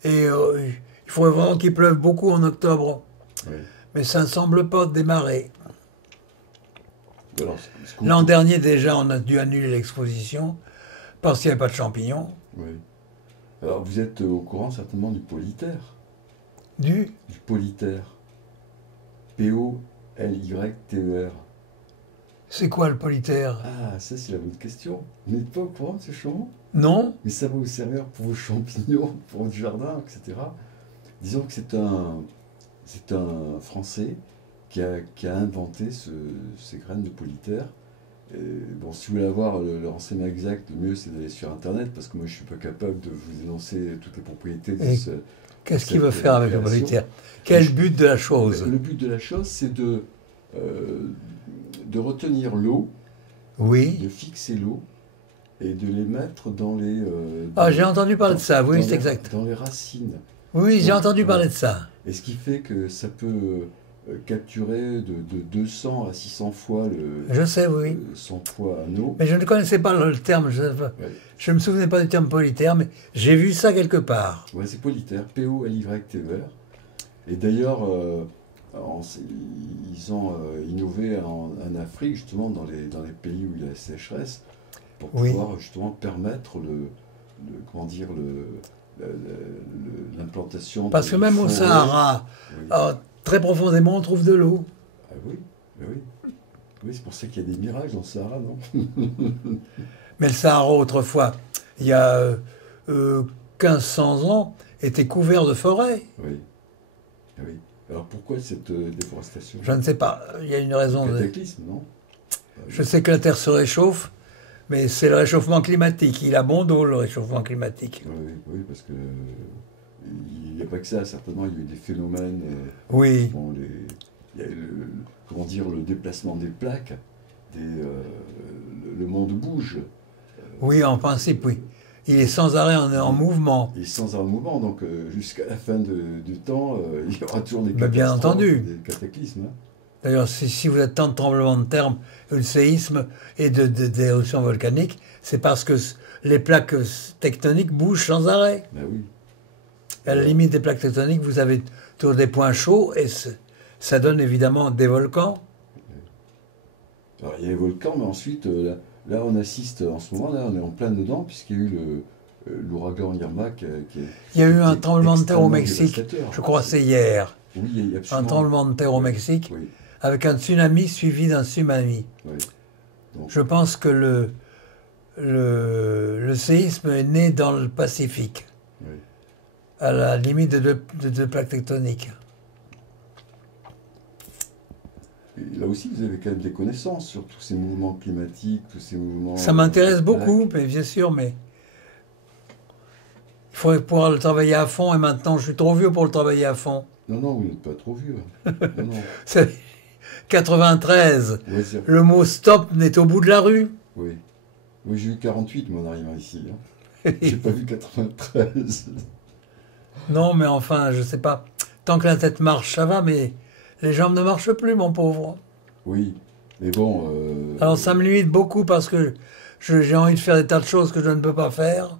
Et il faudrait vraiment qu'il pleuve beaucoup en octobre. Oui. Mais ça ne semble pas démarrer. L'an dernier, déjà, on a dû annuler l'exposition parce qu'il n'y avait pas de champignons. Oui. Alors, vous êtes au courant certainement du Polytère. Du Polytère. P-O-L-Y-T-E-R. C'est quoi le Polytère? Ah, ça c'est la bonne question. Vous n'êtes pas au courant de ce champ? Non. Mais ça va vous servir pour vos champignons, pour votre jardin, etc. Disons que c'est un Français qui a inventé ces graines de Polytère. Et bon, si vous voulez avoir le renseignement exact, le mieux c'est d'aller sur Internet, parce que moi je ne suis pas capable de vous énoncer toutes les propriétés de ce... Qu'est-ce qu'il veut faire avec le Polytère? Quel but de la chose? Le but de la chose, c'est de retenir l'eau, oui, de fixer l'eau, et de les mettre dans les... j'ai entendu parler de ça, oui, c'est exact. Dans les racines. Oui, j'ai entendu parler de ça. Et ce qui fait que ça peut capturer de 200 à 600 fois je sais, oui. son poids en eau. Mais je ne connaissais pas le terme, je ne me souvenais pas du terme Polytère, mais j'ai vu ça quelque part. Ouais, c'est Polytère, P-O-L-Y-T-E-R. Et d'ailleurs, ils ont innové en Afrique, justement, dans les pays où il y a la sécheresse, pour pouvoir justement permettre l'implantation. Parce que même au Sahara, très profondément, on trouve de l'eau. Ah oui, oui. Oui, c'est pour ça qu'il y a des mirages dans le Sahara, non? Mais le Sahara, autrefois, il y a 1500 ans, était couvert de forêts. Oui. Oui. Alors pourquoi cette déforestation? Je ne sais pas. Il y a une raison. Cataclysme, non? Je sais que la Terre se réchauffe. Mais c'est le réchauffement climatique. Il a bon dos, le réchauffement climatique. Oui, oui, parce que il n'y a pas que ça. Certainement, il y a eu des phénomènes. Oui. Bon, il y a eu comment dire, le déplacement des plaques. Le monde bouge. Oui, en principe, oui. Il est sans arrêt en mouvement. Il est sans arrêt en mouvement, donc jusqu'à la fin du temps, il y aura toujours des Mais bien catastrophes, entendu. des cataclysmes. Hein. D'ailleurs, si vous êtes tant de tremblements de terre, de séismes et d'éruptions volcaniques, c'est parce que les plaques tectoniques bougent sans arrêt. Ben oui. À la limite des plaques tectoniques, vous avez toujours des points chauds et ça donne évidemment des volcans. Alors, il y a les volcans, mais ensuite, là, on assiste en ce moment, là, on est en plein dedans, puisqu'il y a eu l'ouragan Irma Il y a eu un tremblement de terre au Mexique, dévastateur. je crois que c'est hier. Oui, il y a absolument... Un tremblement de terre au Mexique, Oui, avec un tsunami suivi d'un tsunami. oui. Donc, Je pense que le séisme est né dans le Pacifique, oui. à la limite de deux plaques tectoniques. Et là aussi, vous avez quand même des connaissances sur tous ces mouvements climatiques, tous ces mouvements... Ça m'intéresse plaques. beaucoup, mais bien sûr, mais il faudrait pouvoir le travailler à fond, et maintenant je suis trop vieux pour le travailler à fond. Non, non, vous n'êtes pas trop vieux. Non, non. C'est 93, Ouais, le mot stop n'est au bout de la rue. oui. Oui, j'ai eu 48, moi, en arrivant ici. Hein. J'ai pas vu 93. Non, mais enfin, je sais pas. Tant que la tête marche, ça va, mais les jambes ne marchent plus, mon pauvre. Oui, mais bon... Alors ça me limite beaucoup parce que j'ai envie de faire des tas de choses que je ne peux pas faire.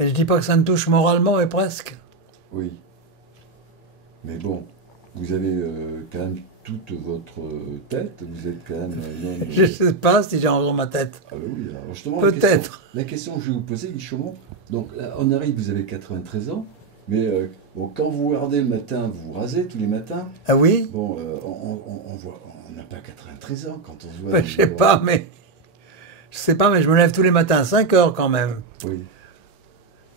Et je dis pas que ça me touche moralement, mais presque. Oui. Mais bon, vous avez quand même toute votre tête, vous êtes quand même un homme... Je sais pas si j'ai encore ma tête. Ah ben oui, alors justement, Peut-être. la question que je vais vous poser, Guy Chaumont, donc là, on arrive, vous avez 93 ans, mais bon, quand vous regardez le matin, vous vous rasez tous les matins, Ah oui? bon, on voit, on n'a pas 93 ans quand on se voit... Ben, je sais pas, mais... Je sais pas, mais je me lève tous les matins à 5 heures quand même. Oui,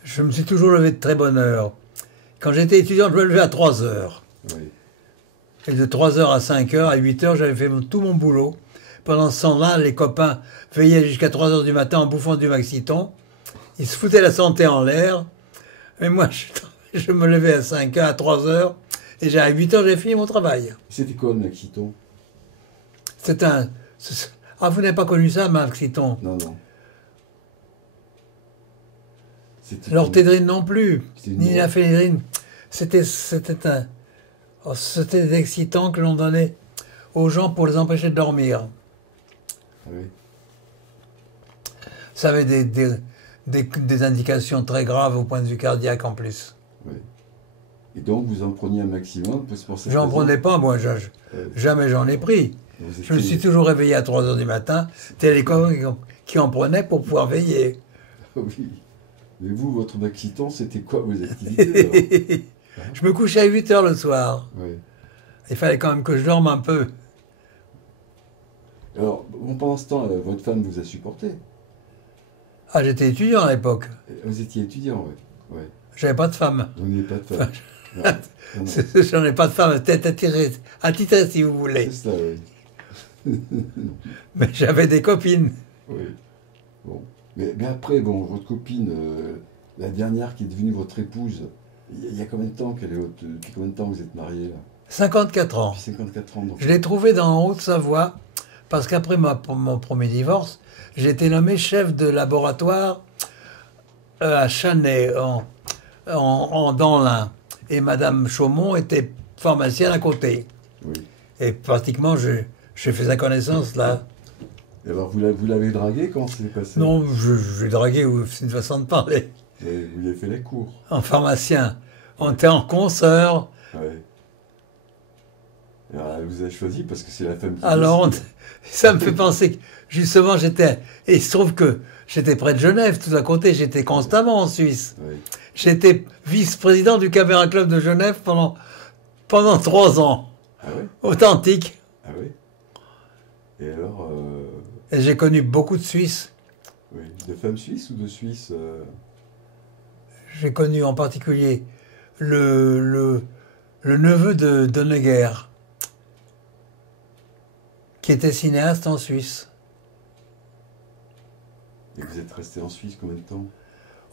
Je me suis toujours levé de très bonne heure. Quand j'étais étudiant, je me levais à 3 heures. oui, Et de 3 heures à 5 heures, à 8 heures, j'avais fait tout mon boulot. Pendant ce temps-là, les copains veillaient jusqu'à 3 heures du matin en bouffant du Maxiton. Ils se foutaient la santé en l'air. Mais moi, je me levais à 5 heures, à 3 heures. Et à 8 heures, j'ai fini mon travail. C'était quoi le Maxiton? Ah, vous n'avez pas connu ça, Maxiton? Non, non. C'était L'orthédrine non plus, C'était une ni drogue. la phénédrine. C'était des excitants que l'on donnait aux gens pour les empêcher de dormir. Ah oui. Ça avait des indications très graves au point de vue cardiaque en plus. Oui. Et donc, vous en preniez un maximum pour cette J'en raison. prenais pas, moi, jamais j'en ai pris. Vous Je me étiez- suis toujours réveillé à 3 heures du matin. C'était les copains qui en prenaient pour pouvoir veiller. Oui. Mais vous, votre Maxiton, c'était quoi vos activités alors? Je me couchais à 8 heures le soir. Oui. Il fallait quand même que je dorme un peu. Alors, bon, pendant ce temps, votre femme vous a supporté. Ah, j'étais étudiant à l'époque. Vous étiez étudiant, oui. Ouais. J'avais pas de femme. Vous n'avez pas de femme. Non, non, non. J'en ai pas de femme, tête attitrée si vous voulez. C'est ça, oui. Mais j'avais des copines. Oui. Bon. Mais après, bon, votre copine, la dernière qui est devenue votre épouse, il y a combien de temps depuis combien de temps vous êtes mariés là? 54 ans. Depuis 54 ans. Donc... Je l'ai trouvée dans Haute-Savoie, parce qu'après mon premier divorce, j'ai été nommé chef de laboratoire à Chanay, dans l'Ain. Et Madame Chaumont était pharmacienne à côté. Oui. Et pratiquement, j'ai fait sa connaissance là. Et alors, vous l'avez dragué? Comment ça s'est passé? Non, je l'ai dragué, c'est une façon de parler. Et vous lui avez fait la cour. En pharmacien. On était en consoeur. Ouais. Et alors, elle vous a choisi parce que c'est la femme qui Alors, décide. ça me fait penser que, justement, et il se trouve que j'étais près de Genève, tout à côté, j'étais constamment en Suisse. Oui. J'étais vice-président du Caméra Club de Genève pendant 3 ans. Ah oui? Authentique. Ah oui? Et alors, Et j'ai connu beaucoup de Suisses. oui, de femmes suisses ou de Suisses J'ai connu en particulier le neveu de Donneguer, qui était cinéaste en Suisse. Et vous êtes resté en Suisse combien de temps?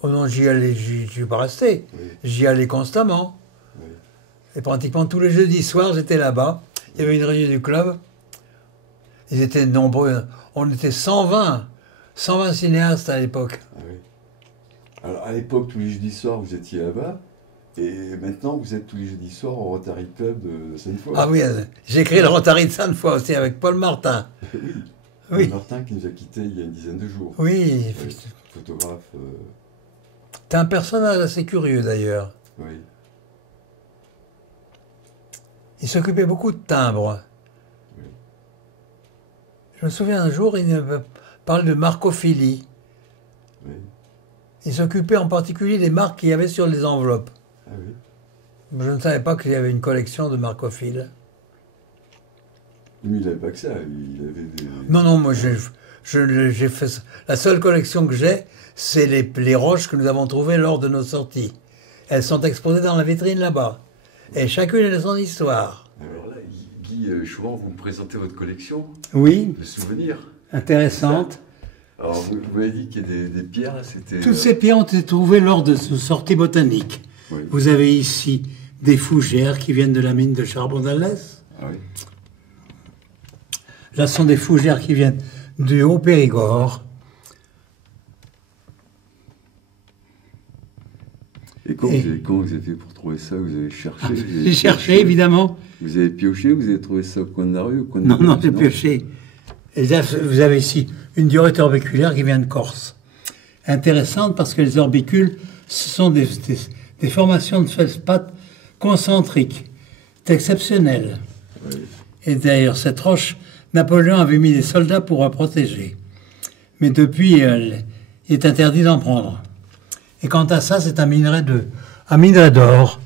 Oh non, j'y suis pas resté. Oui. J'y allais constamment. Oui. Et pratiquement tous les jeudis soirs, j'étais là-bas. Il y avait une réunion du club. Ils étaient nombreux. On était 120 cinéastes à l'époque. Ah oui. Alors à l'époque, tous les jeudis soirs, vous étiez là-bas. Et maintenant, vous êtes tous les jeudis soirs au Rotary Club de Sainte-Foy. Ah oui, j'ai créé le Rotary de Sainte-Foy aussi avec Paul Martin. Oui. Oui. Paul Martin qui nous a quittés il y a une dizaine de jours. Oui, Oui. Photographe. t'es un personnage assez curieux d'ailleurs. Oui. Il s'occupait beaucoup de timbres. Oui. Je me souviens un jour, il me parle de marcophilie. Oui. Il s'occupait en particulier des marques qu'il y avait sur les enveloppes. Ah oui. Je ne savais pas qu'il y avait une collection de marcophiles. Mais il n'avait pas que ça. Il avait des. Non, non, moi j'ai fait ça. La seule collection que j'ai, c'est les roches que nous avons trouvées lors de nos sorties. Elles sont exposées dans la vitrine là-bas. Et chacune a son histoire. Alors là, Guy Chouan, vous me présentez votre collection Oui, de souvenirs. intéressante. Alors, vous m'avez dit qu'il y a des pierres, là, c'était... Toutes ces pierres ont été trouvées lors de nos sorties botaniques. Oui. Vous avez ici des fougères qui viennent de la mine de charbon d'Alès. Ah oui. Là, ce sont des fougères qui viennent du Haut-Périgord. Et comment vous avez fait pour trouver ça? Vous avez cherché? J'ai cherché, évidemment. Vous avez pioché? Vous avez trouvé ça au coin de la rue? Au coin de Non, la non, rue, j'ai pioché. Et là, vous avez ici une durite orbiculaire qui vient de Corse. Intéressante parce que les orbicules, ce sont des formations de feldspath concentriques. C'est exceptionnel. Oui. Et d'ailleurs, cette roche, Napoléon avait mis des soldats pour la protéger. Mais depuis, il est interdit d'en prendre. Et quant à ça, c'est un minerai d'or.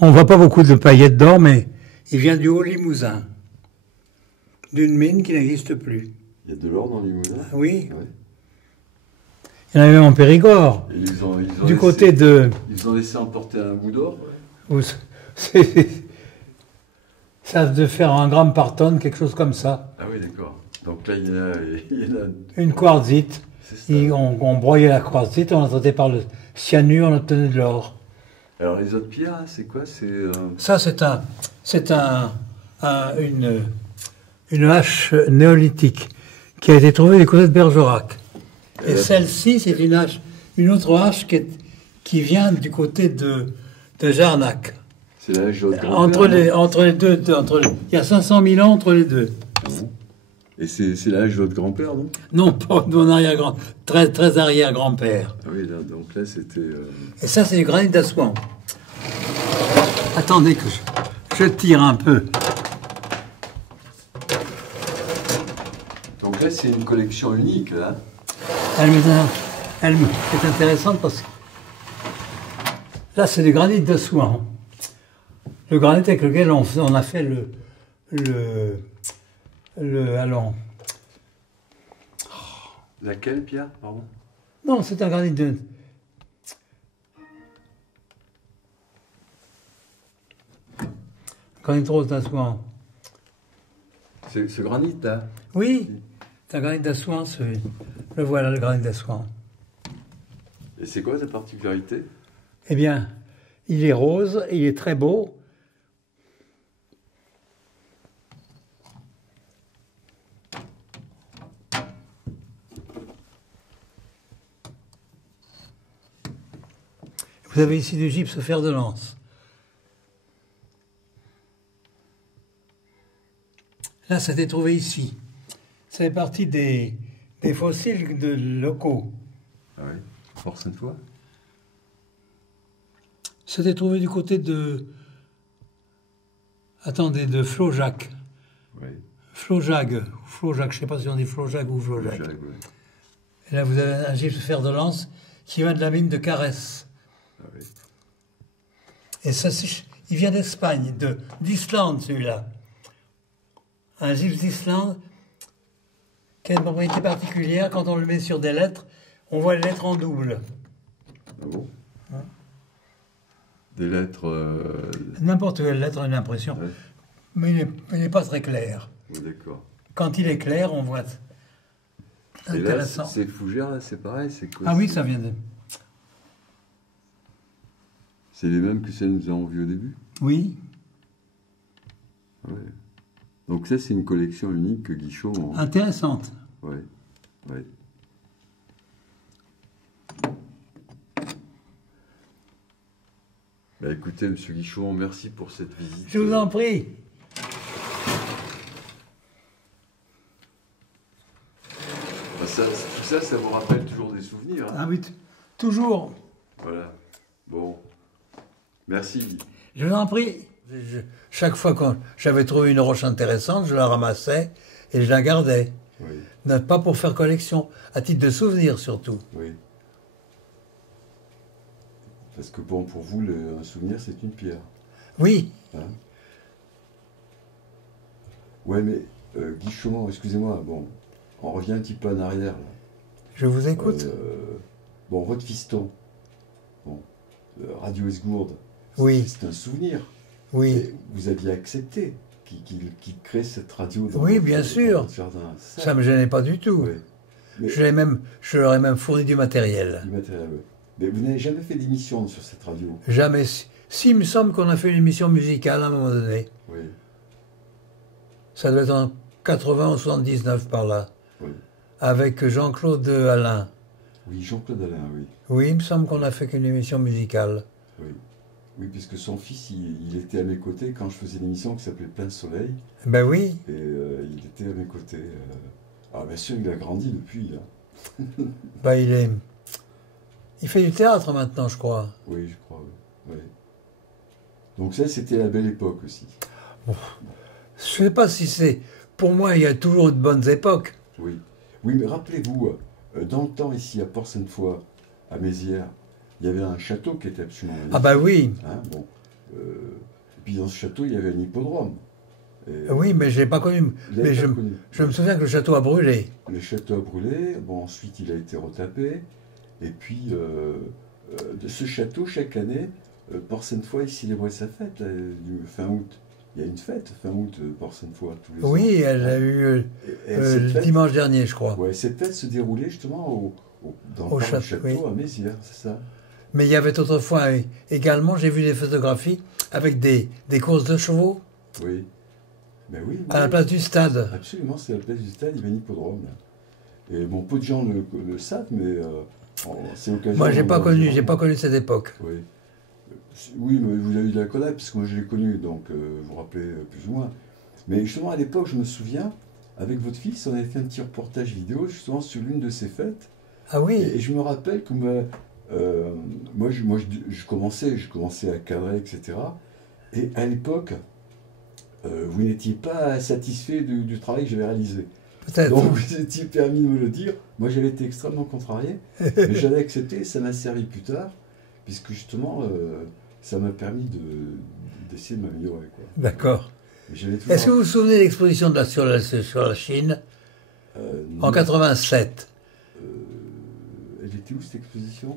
On ne voit pas beaucoup de paillettes d'or, mais il vient du Haut-Limousin, d'une mine qui n'existe plus. Il y a de l'or dans les moulins? Oui. Ouais. Il y en a même en Périgord. Et ils ont Du laissé, côté de... Ils ont laissé emporter un bout d'or? Ça de faire un gramme par tonne, quelque chose comme ça. Ah oui, d'accord. Donc là, il y en a Une quartzite. c'est ça. Et on broyait la quartzite, on la traitait par le cyanure, on obtenait de l'or. Alors les autres pierres, hein, c'est quoi? Ça, c'est une hache néolithique qui a été trouvée du côté de Bergerac. Et celle-ci, c'est une autre hache qui vient du côté de Jarnac. C'est la hache de votre grand-père, Entre les deux, il y a 500 000 ans entre les deux. non? Et c'est la hache de votre grand-père, non? Non, pas de mon arrière-grand, très arrière-grand-père. Ah oui, là, donc là, c'était... Et ça, c'est du granit d'Assouan. Attendez que je tire un peu. Donc là, c'est une collection unique, là. Elle est intéressante parce que là, c'est du granit d'Assouan. Le granit avec lequel on a fait allons. Laquelle, Pierre? Pardon? Non, c'est un granit de... Granit rose d'Assouan. Ce granit, là? Oui, c'est un granit d'Assouan, le voilà, le granit d'Assouan. Et c'est quoi sa particularité? Eh bien, il est rose, il est très beau. Vous avez ici du gypse fer de lance. Là, ça a été trouvé ici. Ça fait partie des fossiles locaux. Ah oui, Fort Sainte-Foy? Ça a été trouvé du côté de... Attendez, de Flaujac. Oui. Flaujac, je ne sais pas si on dit Flaujac ou Flaujac. Jacques, oui. Et là, vous avez un gypse fer de lance qui vient de la mine de Carès. Ah oui. Et ça, il vient d'Espagne, d'Islande, celui-là. Un gypse d'Islande qui a une propriété particulière. Quand on le met sur des lettres, on voit les lettres en double. Ah bon? Hein? Des lettres... N'importe quelle lettre a une impression. Ouais. Mais il n'est pas très clair. Oui, d'accord. Quand il est clair, on voit Et là, Intéressant. ces fougères, là, c'est pareil. Quoi, Ah oui, ça vient de... C'est les mêmes que celles que nous avons vues au début. Oui. Ouais. Donc ça, c'est une collection unique que Guichon... Intéressante. Ouais, ouais. Bah écoutez, Monsieur Guichon, merci pour cette visite. Je vous en prie. Bah, tout ça, ça vous rappelle toujours des souvenirs. Hein. Ah oui, toujours. Voilà. Bon. Merci. Je vous en prie. Chaque fois que j'avais trouvé une roche intéressante, je la ramassais et je la gardais. Oui, Pas pour faire collection, à titre de souvenir surtout. oui. Parce que bon, pour vous, un souvenir, c'est une pierre. Oui. Hein. Ouais, mais Guichon, excusez-moi, bon, on revient un petit peu en arrière. Là. Je vous écoute. Bon, votre fiston, bon, Radio Esgourde, Oui. c'est un souvenir. Oui. Et vous aviez accepté qu'il crée cette radio dans Oui, votre, bien dans sûr. votre jardin. Ça me gênait pas du tout. Ouais. Mais, Je leur ai même fourni du matériel. du matériel, ouais. Mais vous n'avez jamais fait d'émission sur cette radio. Jamais. Si, il me semble qu'on a fait une émission musicale à un moment donné. Oui, Ça devait être en 80 ou 79 par là. oui. Avec Jean-Claude Alain. Oui, Jean-Claude Alain, oui. Oui, il me semble qu'on a fait qu'une émission musicale. Oui. Oui, puisque son fils, il était à mes côtés quand je faisais une émission qui s'appelait Plein Soleil. Ben oui. Et il était à mes côtés. Ah, bien sûr, il a grandi depuis. Là. Ben il fait du théâtre maintenant, je crois. Oui, je crois, oui. Oui. Donc ça, c'était la belle époque aussi. Je sais pas si c'est... Pour moi, il y a toujours de bonnes époques. Oui. Oui, mais rappelez-vous, dans le temps, ici, à Port-Sainte-Foy, à Mézières, il y avait un château qui était absolument magnifique. Ah ben oui. Hein, bon. Et puis dans ce château, il y avait un hippodrome. Et, Oui, mais je l'ai pas connu. vous l'avez Mais pas connu. je me souviens que le château a brûlé. Le château a brûlé, bon, ensuite il a été retapé, et puis de ce château, chaque année, Port-Sainte-Foy célébrait sa fête, fin août. Il y a une fête, fin août, Port-Sainte-Foy, tous les ans. Oui, elle a eu Et le cette fête, dimanche dernier, je crois. ouais, cette fête se déroulait justement dans le Au parc du château, château oui. à Mézières, c'est ça? Mais il y avait autrefois également, j'ai vu des photographies avec des courses de chevaux Oui. Ben oui, à la oui. place du stade. Absolument, c'est la place du stade, il y avait un hippodrome. Là. Et bon, peu de gens le savent, mais c'est l'occasion. Moi, j'ai de pas leur connu, dire, j'ai pas connu cette époque. Oui. Oui, mais vous avez eu de la collab, puisque moi je l'ai connu, donc vous vous rappelez plus ou moins. Mais justement, à l'époque, je me souviens, avec votre fils, on avait fait un petit reportage vidéo, justement, sur l'une de ces fêtes. Ah oui. Et je me rappelle que moi, je commençais à cadrer, etc. Et à l'époque, vous n'étiez pas satisfait du travail que j'avais réalisé. Peut-être. Donc vous étiez permis de me le dire. Moi, j'avais été extrêmement contrarié, mais j'avais accepté et ça m'a servi plus tard, puisque justement, ça m'a permis d'essayer de m'améliorer. D'accord. J'avais toujours- Est-ce que vous vous souvenez de l'exposition sur la Chine en non. 87? Elle était où cette exposition?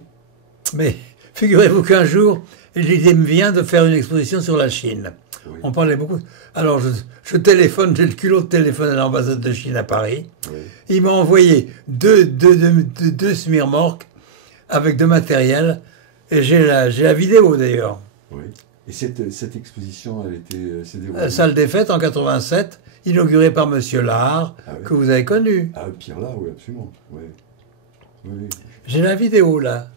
Mais figurez-vous qu'un jour, l'idée me vient de faire une exposition sur la Chine. Oui. On parlait beaucoup. Alors je téléphone, j'ai le culot de téléphoner à l'ambassade de Chine à Paris. Oui. Il m'a envoyé deux semi-remorques avec de matériel. Et j'ai la vidéo d'ailleurs. Oui. Et cette exposition, s'est déroulée. La salle des fêtes en 87, inaugurée par Monsieur Lard, Ah oui. que vous avez connu. Ah, Pierre là, oui, absolument. Oui. Oui, oui. J'ai la vidéo là.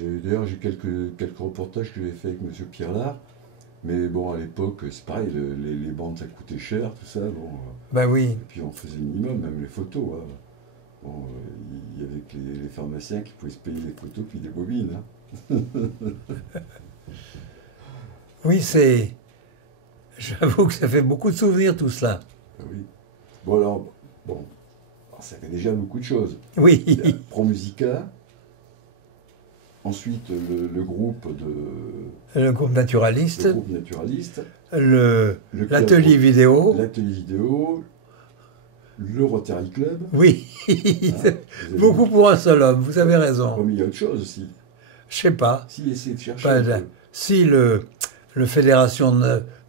D'ailleurs, j'ai quelques reportages que j'ai fait avec M. Pierre Lard. Mais bon, à l'époque, c'est pareil, les bandes, ça coûtait cher, tout ça. Bon, Ben oui. et puis on faisait le minimum, même les photos. Hein. Bon, il y avait que les pharmaciens qui pouvaient se payer les photos puis des bobines. Hein. Oui, c'est... J'avoue que ça fait beaucoup de souvenirs tout cela. Ah oui. Bon, alors, ça fait déjà beaucoup de choses. Oui. Il y a Pro Musica. Ensuite, le groupe Le groupe naturaliste, le groupe naturaliste, l'atelier vidéo. l'atelier vidéo, le Rotary Club. Oui. Hein, vous avez Beaucoup pour un seul homme, vous avez Oh, raison. mais il y a autre chose aussi. Je sais pas. Si, essayez de chercher. Pas un de- peu. Si le Fédération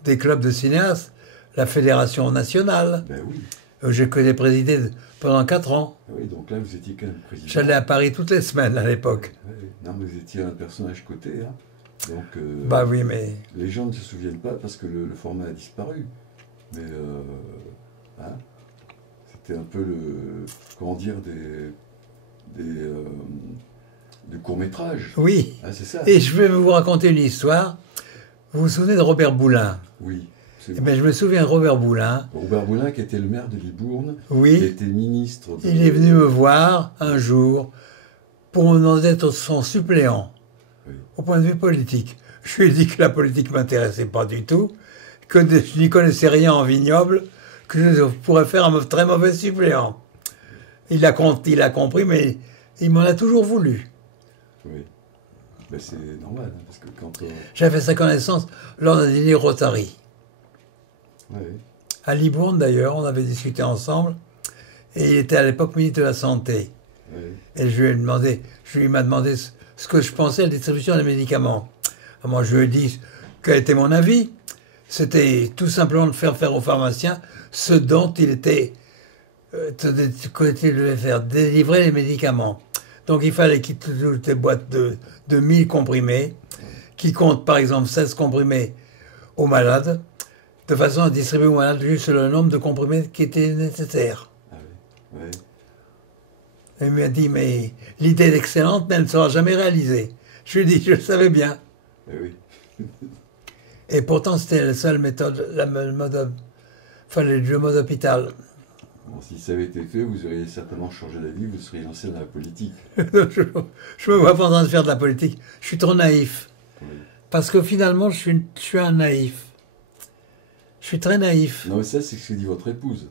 des clubs de cinéastes, la Fédération nationale, Ben oui. J'ai que des présidé pendant 4 ans. Oui, donc là, vous étiez quand même président. J'allais à Paris toutes les semaines à l'époque. Oui. Non, mais vous étiez un personnage coté. Hein. Donc, Bah oui, mais... les gens ne se souviennent pas parce que le format a disparu. Mais hein, c'était un peu comment dire, des courts-métrages. Oui. Ah, c'est ça. Et je vais vous raconter une histoire. Vous vous souvenez de Robert Boulin? Oui. Eh bien, je me souviens de Robert Boulin. Robert Boulin, qui était le maire de Libourne, Oui. qui était ministre de... Il est venu me voir un jour pour me demander d'être son suppléant. Oui. Au point de vue politique. Je lui ai dit que la politique ne m'intéressait pas du tout, que je n'y connaissais rien en vignoble, que je pourrais faire un très mauvais suppléant. Il a compris, mais il m'en a toujours voulu. Oui. Ben, c'est normal, hein, parce que quand... J'ai fait sa connaissance lors d'un dîner Rotary. Oui. À Libourne, d'ailleurs, on avait discuté ensemble, et il était à l'époque ministre de la Santé. Oui. Et je lui m'a demandé ce que je pensais de la distribution des médicaments. Alors moi, je lui ai dit quel était mon avis. C'était tout simplement de faire aux pharmaciens ce dont il devait faire, délivrer les médicaments. Donc il fallait qu'ils trouvent des boîtes de 1000 comprimés, qui comptent par exemple 16 comprimés aux malades, de façon à distribuer aux malades juste le nombre de comprimés qui étaient nécessaires. Ah oui. Oui. Il m'a dit, mais l'idée est excellente, mais elle ne sera jamais réalisée. Je lui ai dit, je le savais bien. Eh oui. Et pourtant, c'était la seule méthode, le mode hôpital. Bon, si ça avait été fait, vous auriez certainement changé d'avis, vous seriez lancé dans la politique. Je me vois pas en train de faire de la politique. Je suis trop naïf. Oui. Parce que finalement, je suis un naïf. Je suis très naïf. Non, mais ça, c'est ce que dit votre épouse.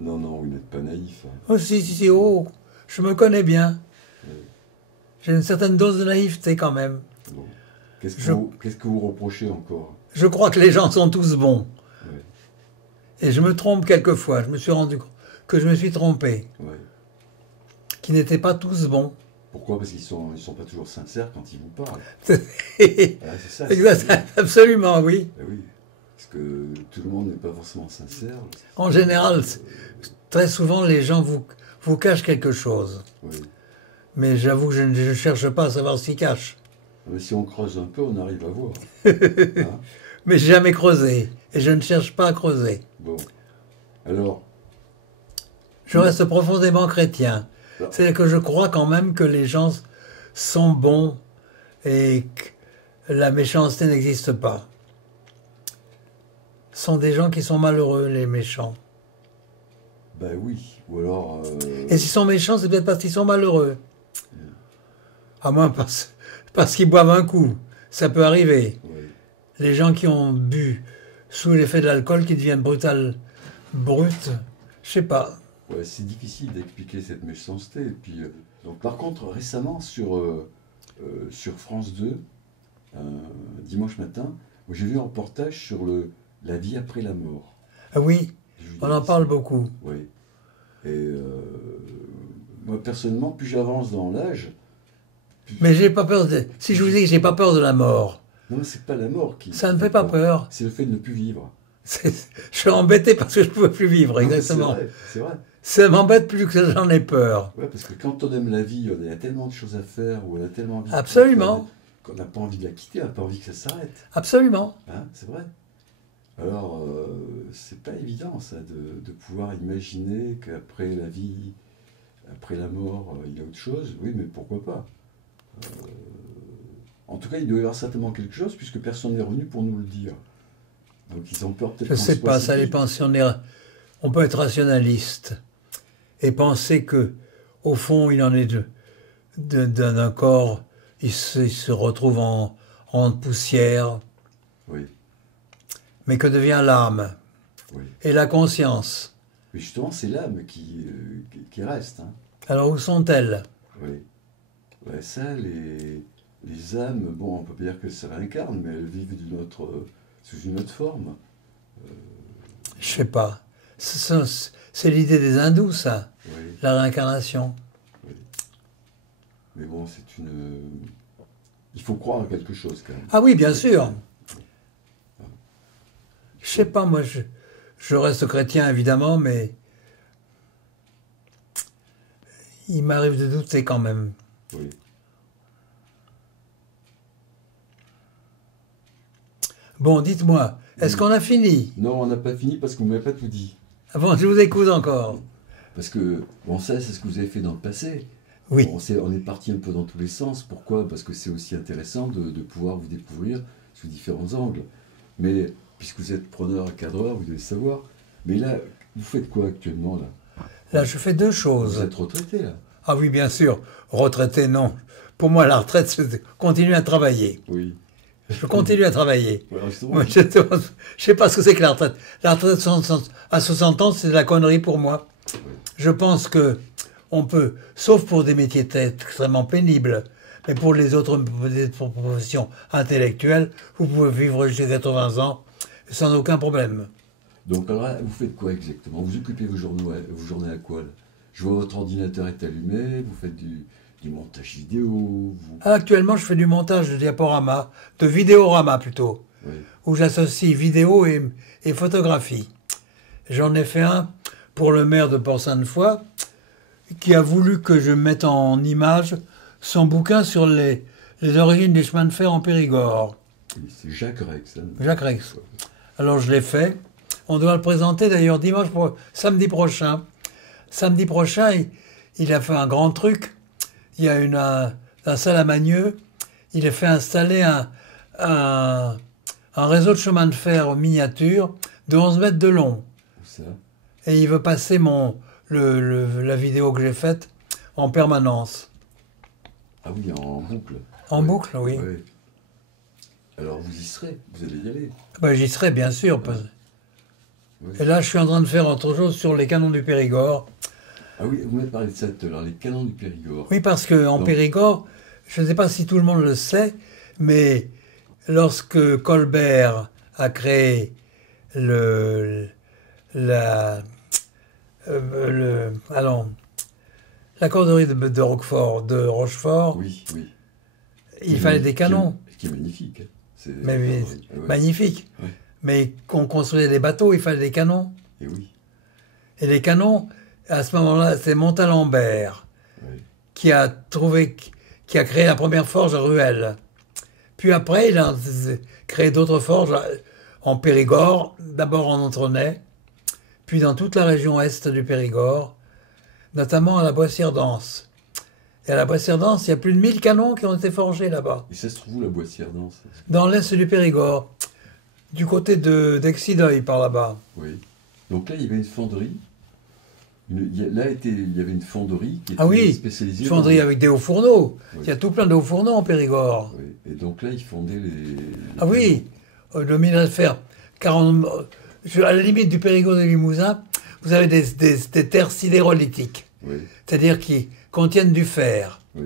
Non, vous n'êtes pas naïf. Hein. Oh, si, oh, je me connais bien. Oui. J'ai une certaine dose de naïveté quand même. Bon. Qu'est-ce que vous reprochez encore? Je crois que les gens sont tous bons. Oui. Et je me trompe quelquefois. Je me suis rendu compte que je me suis trompé. Oui. Qu'ils n'étaient pas tous bons. Pourquoi? Parce qu'ils sont pas toujours sincères quand ils vous parlent. C'est C'est ça. exact, absolument, oui. Ben oui. Parce que tout le monde n'est pas forcément sincère. En général, très souvent, les gens vous cachent quelque chose. Oui. Mais j'avoue que je ne cherche pas à savoir ce qu'ils cachent. Mais si on creuse un peu, on arrive à voir. Hein? Mais j'ai jamais creusé. Et je ne cherche pas à creuser. Bon. Alors, Je reste profondément chrétien. Non. C'est que je crois quand même que les gens sont bons et que la méchanceté n'existe pas. Ce sont des gens qui sont malheureux, les méchants. ben oui. Ou alors... Et s'ils sont méchants, c'est peut-être parce qu'ils sont malheureux. À moins parce qu'ils boivent un coup. Ça peut arriver. oui. Les gens qui ont bu sous l'effet de l'alcool, qui deviennent brutes, je sais pas. Ouais, c'est difficile d'expliquer cette méchanceté. Et puis, donc, par contre, récemment, sur France 2, dimanche matin, j'ai vu un reportage sur la vie après la mort. Ah oui, Julie on en Lescaut. parle beaucoup. Oui. Et moi, personnellement, plus j'avance dans l'âge... Mais j'ai pas peur de... Si je vous dis que j'ai pas peur de la mort, Non, mais c'est pas la mort qui... ça ne fait pas peur. C'est le fait de ne plus vivre. Je suis embêté parce que je ne pouvais plus vivre, Non, mais exactement. C'est vrai. Ça m'embête plus que j'en ai peur. Ouais, parce que quand on aime la vie, il y a tellement de choses à faire, ou on a tellement envie Absolument. qu'on n'a pas envie de la quitter, on n'a pas envie que ça s'arrête. Absolument. Hein, c'est vrai. Alors, c'est pas évident, ça, de pouvoir imaginer qu'après la vie, après la mort, il y a autre chose. Oui, mais pourquoi pas? En tout cas, il doit y avoir certainement quelque chose, puisque personne n'est revenu pour nous le dire. Donc, ils ont peur peut-être... Je ne sais pas, ça dépend si on peut être rationaliste et penser que, au fond, il en est d'un corps, il se retrouve en poussière. Oui, Mais que devient l'âme oui. et la conscience? Mais justement, c'est l'âme qui reste. Hein. Alors où sont-elles? Oui. Ouais, ça, les âmes, bon, on peut pas dire qu'elles se réincarnent, mais elles vivent sous une autre forme. Je sais pas. C'est l'idée des hindous, ça, Oui, la réincarnation. oui. Mais bon, il faut croire à quelque chose, quand même. Ah oui, bien sûr. Je sais pas, moi, je reste chrétien, évidemment, mais il m'arrive de douter quand même. Oui. Bon, dites-moi, est-ce Oui. qu'on a fini? Non, on n'a pas fini parce que vous ne m'avez pas tout dit. Ah bon, je vous écoute encore. Parce que, bon, ça, c'est ce que vous avez fait dans le passé. Oui. On est parti un peu dans tous les sens. Pourquoi? Parce que c'est aussi intéressant de pouvoir vous découvrir sous différents angles. Mais, puisque vous êtes preneur, cadreur, vous devez savoir. Mais là, vous faites quoi actuellement, là? Là, je fais deux Vous choses. êtes retraité, là? Ah oui, bien sûr. Retraité, non. Pour moi, la retraite, c'est continuer à travailler. Oui. Je continue à travailler. Voilà, justement. Moi, je ne sais pas ce que c'est que la retraite. La retraite à 60 ans, c'est de la connerie pour moi. Je pense que on peut, sauf pour des métiers extrêmement pénibles, mais pour les autres professions intellectuelles, vous pouvez vivre jusqu'à 80 ans sans aucun problème. Donc, alors là, vous faites quoi exactement? Vous occupez vos journées à quoi, là? Je vois votre ordinateur est allumé, vous faites du montage vidéo, vous... Actuellement, je fais du montage de diaporamas, de vidéoramas plutôt, Oui. où j'associe vidéo et photographie. J'en ai fait un pour le maire de Port-Sainte-Foy, qui a voulu que je mette en image son bouquin sur les origines des chemins de fer en Périgord. Oui, c'est Jacques Rex. Hein. Jacques Rex. Alors je l'ai fait. On doit le présenter d'ailleurs samedi prochain. Samedi prochain, il a fait un grand truc. Il y a un salle à Magneux. Il a fait installer un réseau de chemin de fer miniature de 11 mètres de long. Ça. Et il veut passer la vidéo que j'ai faite en permanence. Ah oui, en boucle. En boucle, oui. Ouais. Alors vous y serez, vous allez y aller. Ben, j'y serai, bien sûr. Ouais. Et là, je suis en train de faire autre chose sur les canons du Périgord. Ah oui, vous m'avez parlé de ça tout à l'heure, les canons du Périgord. Oui, parce qu'en Donc. Périgord, je ne sais pas si tout le monde le sait, mais lorsque Colbert a créé la corderie de Rochefort, Oui, oui. il fallait des canons. Qui est magnifique. Hein. C'est Mais oui, ouais. magnifique. Ouais. Mais qu'on construisait des bateaux, il fallait des canons. Et oui. Et les canons, à ce moment-là, c'est Montalembert Ouais. qui a créé la première forge à Ruelle. Puis après, il a créé d'autres forges en Périgord, d'abord en Entretenay, puis dans toute la région est du Périgord, notamment à la Boissière-d'Anse. Et à la Boissière-d'Anse, il y a plus de 1000 canons qui ont été forgés là-bas, Et ça se trouve où, la Boissière-d'Anse? dans l'est du Périgord, du côté d'Exideuil par là-bas. Oui. Donc là, il y avait une fonderie. Il y avait une fonderie qui était Ah oui, spécialisée une fonderie avec des hauts fourneaux. Oui. Il y a tout plein de hauts fourneaux en Périgord. Oui. Et donc là, ils fondaient les Ah oui, le minerai de fer. À la limite du Périgord et du Limousin, vous avez des terres sidérolithiques, Oui, c'est-à-dire qui contiennent du fer. oui.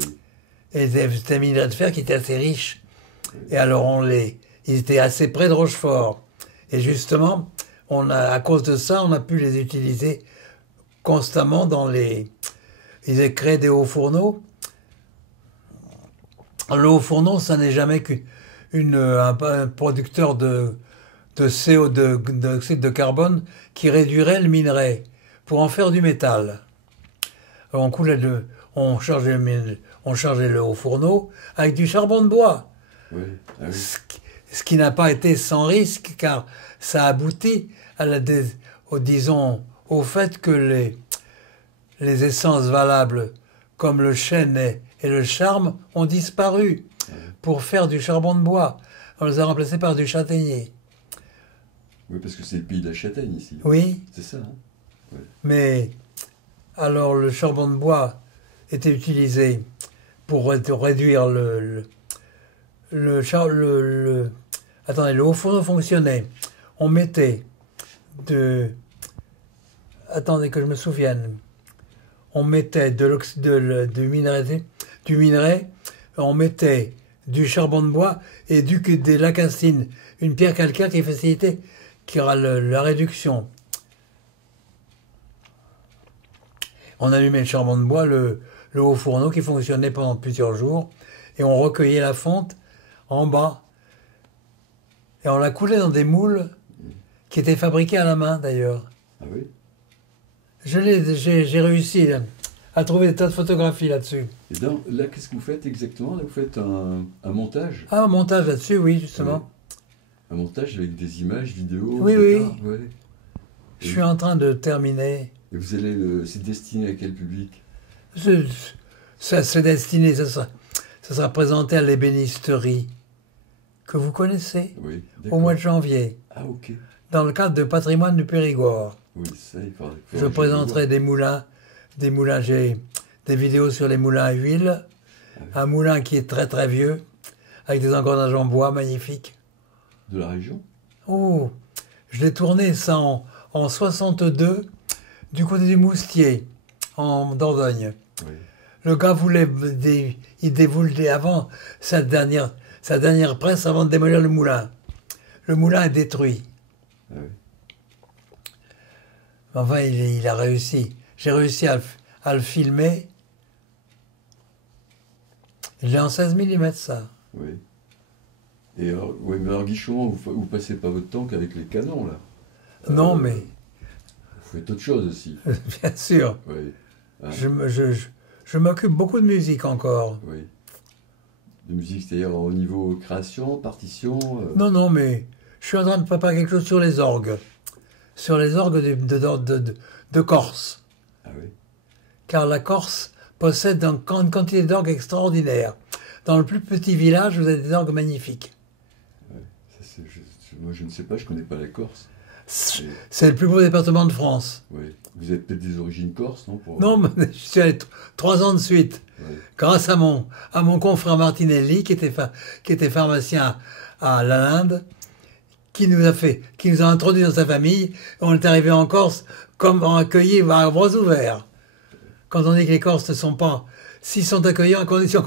Et des minerais de fer qui étaient assez riches. Et alors, ils étaient assez près de Rochefort. Et justement, à cause de ça, on a pu les utiliser constamment ils ont créé des hauts fourneaux. Le haut fourneau, ça n'est jamais un producteur de dioxyde de carbone qui réduirait le minerai pour en faire du métal. Alors on chargeait le haut fourneau avec du charbon de bois. Oui. Ah oui. Ce qui n'a pas été sans risque, car ça aboutit au fait que les essences valables comme le chêne et le charme ont disparu pour faire du charbon de bois. On les a remplacés par du châtaignier. Oui, parce que c'est le pays de la châtaigne ici. Oui, C'est ça, hein? mais alors le charbon de bois était utilisé pour réduire attendez, le haut fourneau fonctionnait. On mettait attendez que je me souvienne. On mettait du minerai, on mettait du charbon de bois et de la calcine, une pierre calcaire qui facilitait la réduction. On allumait le charbon de bois, le haut fourneau qui fonctionnait pendant plusieurs jours, et on recueillait la fonte en bas. Et on la coulait dans des moules qui était fabriqué à la main d'ailleurs. Ah oui? J'ai réussi là, à trouver des tas de photographies là-dessus. Et là, qu'est-ce que vous faites exactement? Là, vous faites un montage? Ah, un montage là-dessus, oui, justement. Un montage avec des images, vidéos, Oui, etc. oui. Ouais. Je suis en train de terminer. Et vous allez c'est destiné à quel public? Ça c'est destiné, ça sera présenté à l'ébénisterie, que vous connaissez, Oui, au d'accord. mois de janvier, Ah, ok. dans le cadre de Patrimoine du Périgord. Oui, ça, il faudra Je présenterai des moulins, j'ai des vidéos sur les moulins à huile, un moulin qui est très très vieux, avec des engrenages en bois magnifiques. De la région? Oh, je l'ai tourné ça en 62, du côté du Moustier, en Dordogne. Oui. Le gars voulait, il dévoulait avant sa dernière presse avant de démolir le moulin. Le moulin est détruit. Ah oui. Enfin, il a réussi. J'ai réussi à le filmer. Il est en 16 mm, ça. Oui. Et alors, ouais, mais alors Guy Chaumont, vous passez pas votre temps qu'avec les canons, là? Non, mais Vous faites autre chose aussi. bien sûr, Oui. Hein? je m'occupe beaucoup de musique encore. Oui. De musique, c'est-à-dire au niveau création, partition Non, mais je suis en train de préparer quelque chose sur les orgues. Sur les orgues de Corse. Ah oui. Car la Corse possède une quantité d'orgues extraordinaire. Dans le plus petit village, vous avez des orgues magnifiques. Ça, moi, je ne sais pas, je connais pas la Corse. C'est le plus beau département de France. Oui. Vous avez peut-être des origines corses, non Non, mais je suis allé 3 ans de suite, Oui. grâce à mon confrère Martinelli, qui était pharmacien à Lalinde, qui nous a introduit dans sa famille. On est arrivé en Corse comme accueillis à bras ouverts. Quand on dit que les Corses ne sont pas, s'ils sont accueillants à condition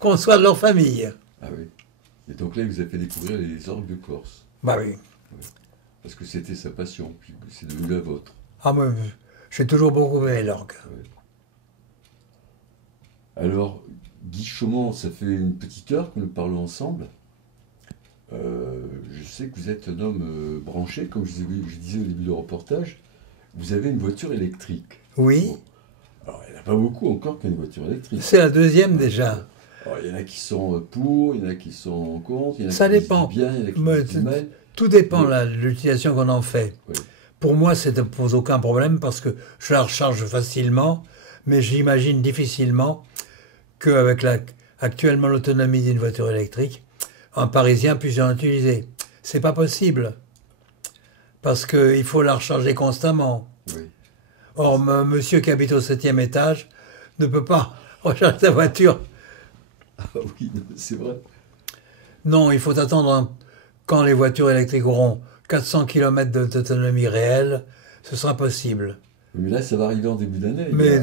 qu'on soit de leur famille. Ah oui. Et donc là, il vous a fait découvrir les orgues de Corse. Bah oui. Parce que c'était sa passion, puis c'est devenu la vôtre. Ah, moi, j'ai toujours beaucoup aimé l'orgue. Ouais. Alors, Guy Chaumont, ça fait une petite heure que nous parlons ensemble. Je sais que vous êtes un homme branché, comme je disais au début du reportage. Vous avez une voiture électrique. Oui, Bon. Alors, il n'y en a pas beaucoup encore qui ont une voiture électrique. c'est la deuxième déjà. Alors, il y en a qui sont pour, il y en a qui sont contre, il y en a Ça qui dépend. disent bien, il y en a qui Mais disent du mal. Tout dépend Oui. là, de l'utilisation qu'on en fait. Oui. Pour moi, ça ne pose aucun problème parce que je la recharge facilement, mais j'imagine difficilement qu'avec actuellement l'autonomie d'une voiture électrique, un Parisien puisse en utiliser. C'est pas possible. Parce qu'il faut la recharger constamment. Oui. Or, monsieur qui habite au 7e étage ne peut pas recharger sa voiture. Ah oui, non, c'est vrai. Non, il faut attendre quand les voitures électriques auront 400 km d'autonomie réelle, ce sera possible. Mais là, ça va arriver en début d'année. Mais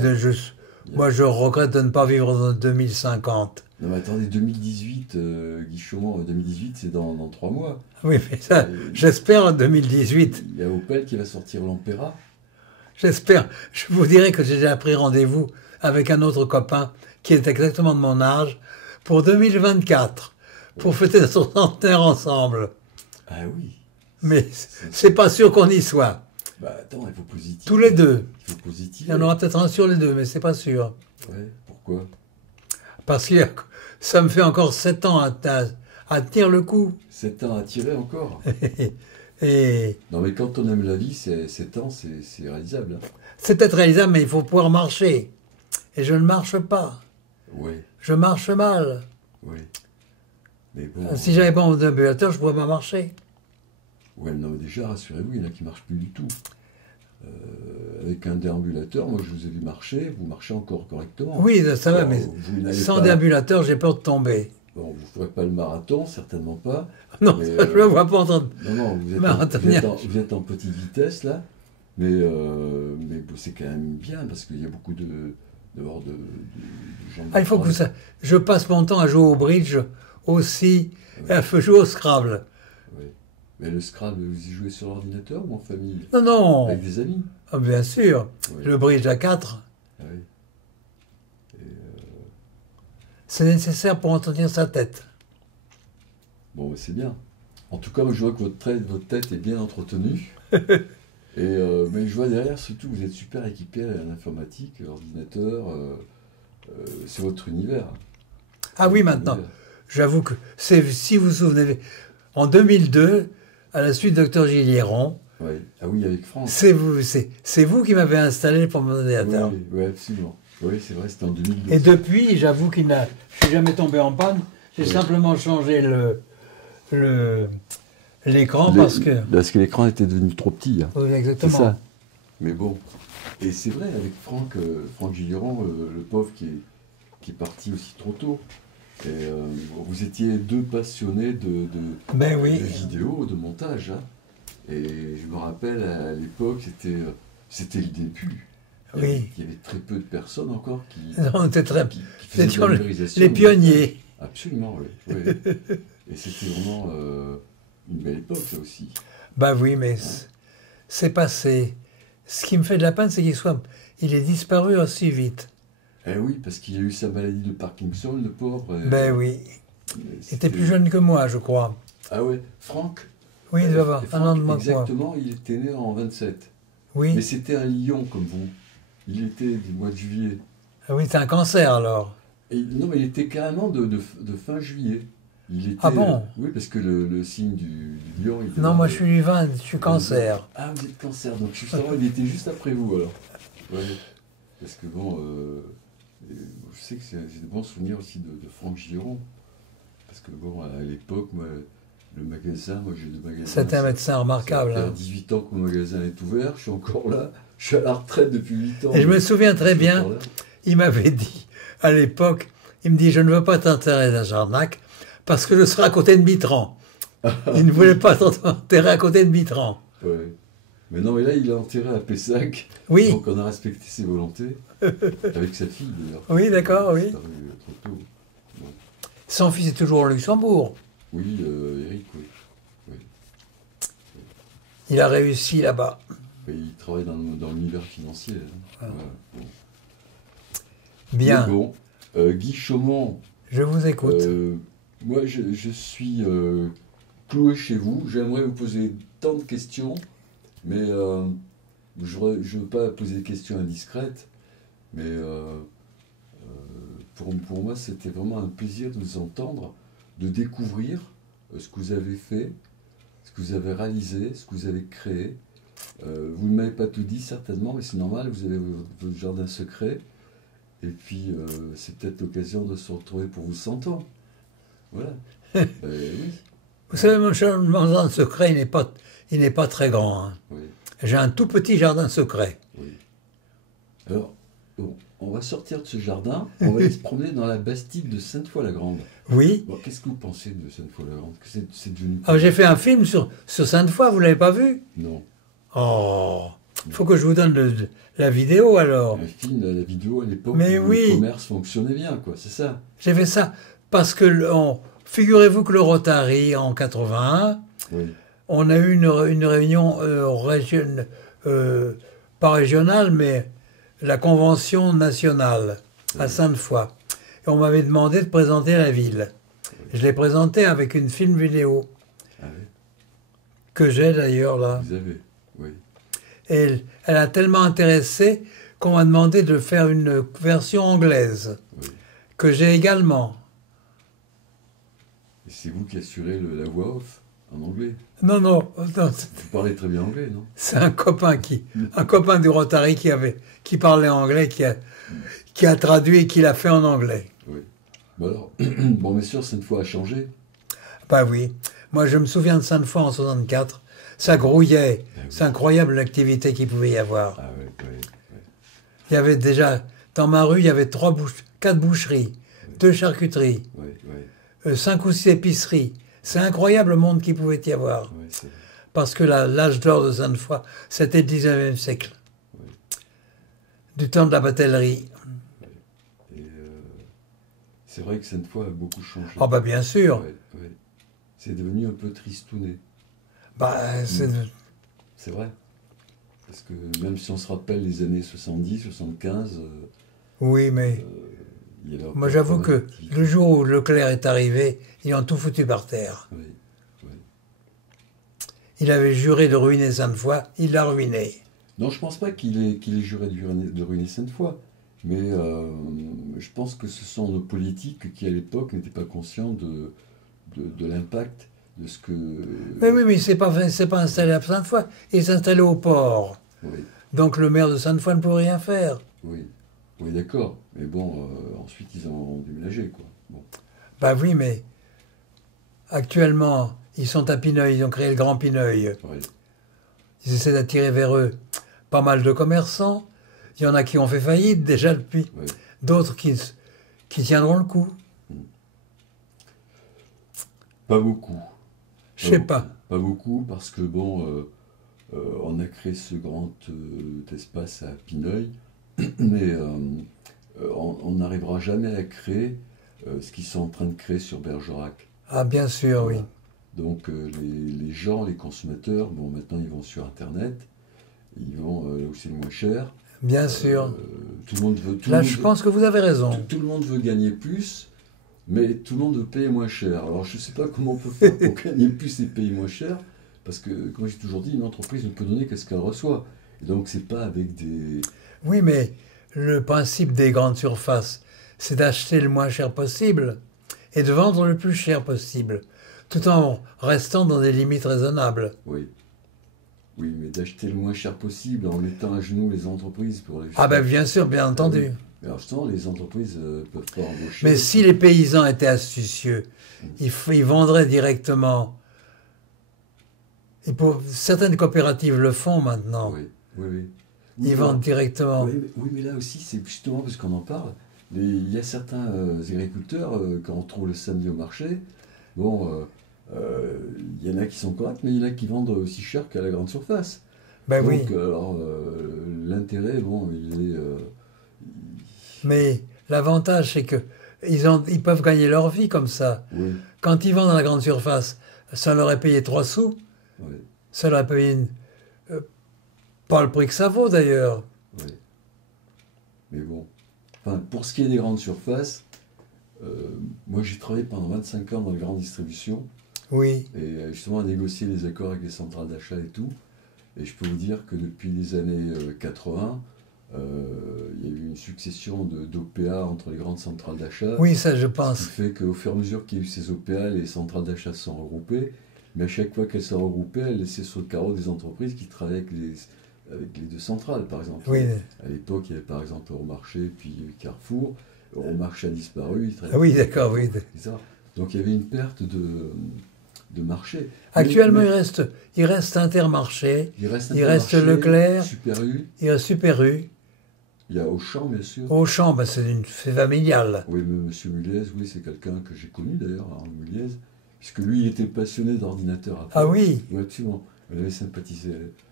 moi, je regrette de ne pas vivre en 2050. Non mais attendez, 2018, Guy Chaumont, 2018, c'est dans 3 mois. Oui, mais ça, j'espère en 2018. Il y a Opel qui va sortir l'Ampera. J'espère. Je vous dirai que j'ai déjà pris rendez-vous avec un autre copain qui est exactement de mon âge pour 2024, pour fêter notre centenaire ensemble. Ah oui. Mais c'est pas sûr qu'on y soit. Bah attends, il faut positiver. Tous les deux. Il faut positiver. Il y en aura peut-être un sur les deux, mais c'est pas sûr. Ouais, pourquoi? Parce que ça me fait encore 7 ans à tenir le coup. 7 ans à tirer encore. Et Non mais quand on aime la vie, 7 ans, c'est réalisable. Hein. c'est peut-être réalisable, mais il faut pouvoir marcher. Et je ne marche pas. Ouais, Je marche mal. ouais. Mais bon. Si j'avais pas mon déambulateur, je pourrais pas marcher. Ouais, non mais déjà, rassurez-vous, il y en a qui ne marchent plus du tout. Avec un déambulateur, moi je vous ai vu marcher, vous marchez encore correctement. Oui, ça va, Bon, mais vous n'allez sans pas- déambulateur, j'ai peur de tomber. Bon, vous ne ferez pas le marathon, certainement pas. Non, Mais, ça, je me vois pas en train de... Non, non, vous êtes en petite vitesse là, mais bon, c'est quand même bien parce qu'il y a beaucoup de gens. Ah, il faut que ça... Je passe mon temps à jouer au bridge aussi, et à jouer au Scrabble. Oui. Mais le Scrabble, vous y jouez sur l'ordinateur ou en famille? Non, non, Avec des amis? ah, bien sûr. Oui. Le bridge à 4, Ah oui. c'est nécessaire pour entretenir sa tête. Bon, c'est bien. En tout cas, je vois que votre tête est bien entretenue. Mais je vois derrière, surtout, vous êtes super équipé en informatique, ordinateur. C'est votre univers. Ah oui, maintenant, j'avoue que si vous vous souvenez, en 2002, à la suite de Dr Gilliéron, Ouais. Ah oui, avec Franck. c'est vous qui m'avez installé pour mon ordinateur. Oui, oui, absolument. Oui, c'est vrai, c'était en 2002. Et depuis, j'avoue je ne suis jamais tombé en panne. J'ai simplement changé l'écran parce que l'écran était devenu trop petit. Hein. Oui, C'est exactement. ça. Mais bon. Et c'est vrai, avec Franck Gilliéron, le pauvre qui est parti aussi trop tôt. Et vous étiez deux passionnés de Ben oui. vidéo, de montage. Hein. Et je me rappelle, à l'époque, c'était le début. Oui. Il y avait très peu de personnes encore qui On était très... faisaient de la les numérisation. pionniers. Absolument, oui. Oui. Et c'était vraiment une belle époque, ça aussi. Ben oui, mais c'est passé. Ce qui me fait de la peine, c'est il est disparu aussi vite. Eh oui, parce qu'il a eu sa maladie de Parkinson, le pauvre. Ben oui. Il était plus jeune que moi, je crois. Ah ouais, Franck. Oui, il doit avoir Et un an de Franck, moins que moi. exactement, il était né en 27. Oui. Mais c'était un lion comme vous. Il était du mois de juillet. Ah oui, c'est un cancer alors. Non, mais il était carrément de fin juillet. Il était, Ah bon? Oui, parce que le signe du lion... Il Non, moi je suis du vin, je suis cancer. Ah, vous êtes cancer, donc justement, il était juste après vous, alors. Ouais. Parce que bon, je sais que j'ai de bons souvenirs aussi de Franck Gilliéron. Parce que bon, à l'époque, moi, le magasin, moi j'ai deux magasins. C'était un médecin remarquable. Ça fait Hein. 18 ans que mon magasin est ouvert, je suis encore là. Je suis à la retraite depuis 8 ans. Et je me souviens très bien, il m'avait dit, à l'époque, il me dit, je ne veux pas t'enterrer à Jarnac parce que je serai à côté de Mitran. Il ne voulait pas t'enterrer à côté de Mitran. Ouais. Mais non, mais là, il est enterré à Pessac. Oui. Donc on a respecté ses volontés. Avec sa fille, d'ailleurs. Oui, d'accord, oui. Trop tôt. Bon. Son fils est toujours au Luxembourg. Oui, Eric, oui. Il a réussi là-bas. Et il travaille dans l'univers financier. Hein. Ah. Voilà. Bon. Bien. Mais bon, Guy Chaumont. Je vous écoute. Moi, je suis cloué chez vous. J'aimerais vous poser tant de questions, mais je ne veux pas poser des questions indiscrètes. Mais pour moi, c'était vraiment un plaisir de vous entendre, de découvrir ce que vous avez fait, ce que vous avez réalisé, ce que vous avez créé. Vous ne m'avez pas tout dit, certainement, mais c'est normal, vous avez votre jardin secret. Et puis, c'est peut-être l'occasion de se retrouver pour vous 100 ans. Voilà. Oui. Vous savez, mon jardin secret, il n'est pas très grand. Hein. Oui. J'ai un tout petit jardin secret. Oui. Alors, bon, on va sortir de ce jardin, on va aller se promener dans la Bastide de Sainte-Foy-la-Grande. Oui. Bon, qu'est-ce que vous pensez de Sainte-Foy-la-Grande? C'est devenu... Ah, j'ai fait un film sur Sainte-Foy, vous ne l'avez pas vu? Non. Oh, il faut que je vous donne la vidéo alors. Un film, la vidéo à l'époque où Mais oui. le commerce fonctionnait bien, quoi, c'est ça. J'ai fait ça parce que, figurez-vous que le Rotary, en 81, Oui. on a eu une réunion pas régionale, mais la convention nationale à Sainte-Foy. Et on m'avait demandé de présenter la ville. Je l'ai présentée avec une film vidéo, Ah oui. que j'ai d'ailleurs là. Vous avez, oui. Et elle a tellement intéressé qu'on m'a demandé de faire une version anglaise, Oui. que j'ai également. Et c'est vous qui assurez la voix off en anglais. Non, Vous parlez très bien anglais, non? c'est un copain du Rotary qui parlait anglais, qui a traduit et qui l'a fait en anglais. Oui. Bon alors, bon, bien sûr, Sainte-Foy a changé. Bah oui. Moi, je me souviens de Sainte-Foy en 64. Ça grouillait. Ah oui. C'est incroyable l'activité qu'il pouvait y avoir. Ah oui, oui, oui. Il y avait déjà, dans ma rue, il y avait 4 boucheries, 2 charcuteries, Oui, oui, 5 ou 6 épiceries. C'est incroyable le monde qu'il pouvait y avoir. oui, c'est... Parce que l'âge d'or de Sainte-Foy, c'était le 19e siècle. Oui. Du temps de la batellerie. Et c'est vrai que Sainte-Foy a beaucoup changé. Ah bah bien sûr. Ouais, ouais. C'est devenu un peu tristouné. Bah, C'est vrai. Parce que même si on se rappelle les années 70, 75, oui, mais il y avait moi encore j'avoue pas mal que d'activité. le jour où Leclerc est arrivé, ils ont tout foutu par terre. Oui, oui. Il avait juré de ruiner Sainte-Foy, il l'a ruiné. Non, je pense pas qu'il ait juré de ruiner Sainte-Foy. Mais je pense que ce sont nos politiques qui, à l'époque, n'étaient pas conscients de l'impact de ce que... Mais oui, mais c'est pas installé à Sainte-Foy, il s'est installé au port. Oui, Donc le maire de Sainte-Foy ne peut rien faire. oui, oui, d'accord. Mais bon, ensuite, ils ont déménagé, quoi. Bon. Bah oui, mais actuellement, ils sont à Pineuil, ils ont créé le Grand Pineuil. Oui, Ils essaient d'attirer vers eux pas mal de commerçants. Il y en a qui ont fait faillite déjà depuis. oui. D'autres qui tiendront le coup. Pas beaucoup. Je sais pas. Pas beaucoup, parce que, bon, on a créé ce grand espace à Pineuil, mais on n'arrivera jamais à créer ce qu'ils sont en train de créer sur Bergerac. Ah, bien sûr, oui. Voilà. Donc les gens, les consommateurs, bon, maintenant ils vont sur Internet, ils vont là où c'est le moins cher. Bien sûr. Tout le monde veut. Là, je pense que vous avez raison. Tout le monde veut gagner plus, mais tout le monde veut payer moins cher. Alors je ne sais pas comment on peut faire pour gagner plus et payer moins cher, parce que, comme j'ai toujours dit, une entreprise ne peut donner qu'est-ce qu'elle reçoit. Et donc c'est pas avec des... Oui, mais le principe des grandes surfaces, c'est d'acheter le moins cher possible et de vendre le plus cher possible, tout en restant dans des limites raisonnables. Oui. Oui, mais d'acheter le moins cher possible en mettant à genoux les entreprises pour les... Ah ben bien sûr, bien entendu. Mais alors justement, les entreprises peuvent pas embaucher. Mais si les paysans étaient astucieux, ils vendraient directement. Certaines coopératives le font maintenant. Oui, oui, oui. Ils vendent directement. Oui, mais là aussi, c'est justement parce qu'on en parle. Il y a certains agriculteurs, quand on trouve le samedi au marché, bon, il y en a qui sont corrects, mais il y en a qui vendent aussi cher qu'à la grande surface. Ben Donc, oui. alors, l'intérêt, bon, il est... Mais l'avantage, c'est que ils peuvent gagner leur vie comme ça. oui, Quand ils vendent à la grande surface, ça leur est payé 3 sous. oui, Ça leur est payé pas le prix que ça vaut d'ailleurs. oui. Mais bon, enfin, pour ce qui est des grandes surfaces, moi j'ai travaillé pendant 25 ans dans les grandes distributions. Oui. Et justement à négocier les accords avec les centrales d'achat et tout. Et je peux vous dire que depuis les années 80, il y a eu une succession d'OPA entre les grandes centrales d'achat. Oui, ça je Ce qui pense. fait qu'au fur et à mesure qu'il y a eu ces OPA, les centrales d'achat se sont regroupées. Mais à chaque fois qu'elles se regroupaient, elles laissaient sur le carreau des entreprises qui travaillaient avec les deux centrales, par exemple. Oui. À l'époque, il y avait par exemple Euromarché, puis Carrefour. Euromarché a disparu. Ah oui, d'accord, oui. etc. Donc il y avait une perte de marché. Actuellement, Mais il reste Intermarché, il reste Intermarché, Leclerc, Super U, il reste Super U. il y a Auchan, bien sûr. Auchan, ben c'est familial. Oui, mais M. Muliez, oui, c'est quelqu'un que j'ai connu d'ailleurs, Arnaud Muliez, puisque lui, il était passionné d'ordinateur. Après. Ah oui. Oui, absolument. On avait sympathisé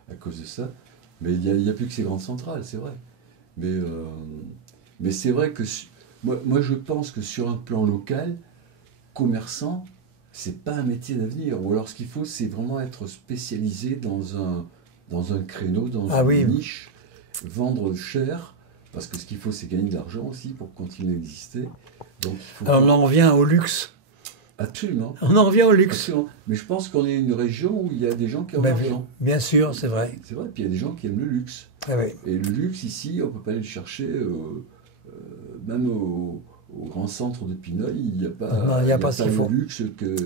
à cause de ça. Mais il n'y a plus que ces grandes centrales, c'est vrai. Mais c'est vrai que moi, je pense que sur un plan local, commerçant, c'est pas un métier d'avenir. Ou alors ce qu'il faut, c'est vraiment être spécialisé dans un créneau, dans une niche, vendre cher, parce que ce qu'il faut, c'est gagner de l'argent aussi pour continuer à exister. Donc, Alors on en revient au luxe. Absolument. On en revient au luxe. Absolument. Mais je pense qu'on est une région où il y a des gens qui ont de l'argent. Bien sûr, c'est vrai. C'est vrai, puis il y a des gens qui aiment le luxe. Ah oui. Et le luxe, ici, on ne peut pas aller le chercher, même au grand centre de Pineuil, il n'y a pas, Non, il y a pas ce qu'il faut. le luxe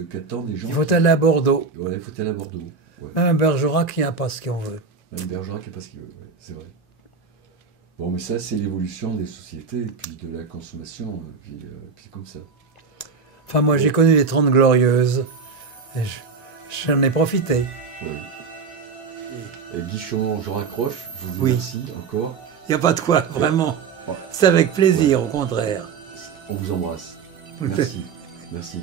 qu'attendent les gens. Il faut aller à Bordeaux. Ouais, il faut aller à Bordeaux. Ouais. Même à Bergerac, il n'y a pas ce qu'on veut. Même Bergerac, il n'y a pas ce qu'il veut, ouais, c'est vrai. Bon, mais ça, c'est l'évolution des sociétés et puis de la consommation, puis c'est comme ça. Enfin, moi, j'ai connu les 30 Glorieuses. Et j'en ai profité. Oui. Et Guichon, je raccroche, je vous Oui. remercie encore. Il n'y a pas de quoi, vraiment. Ouais. C'est avec plaisir, au contraire. On vous embrasse. Merci. Merci.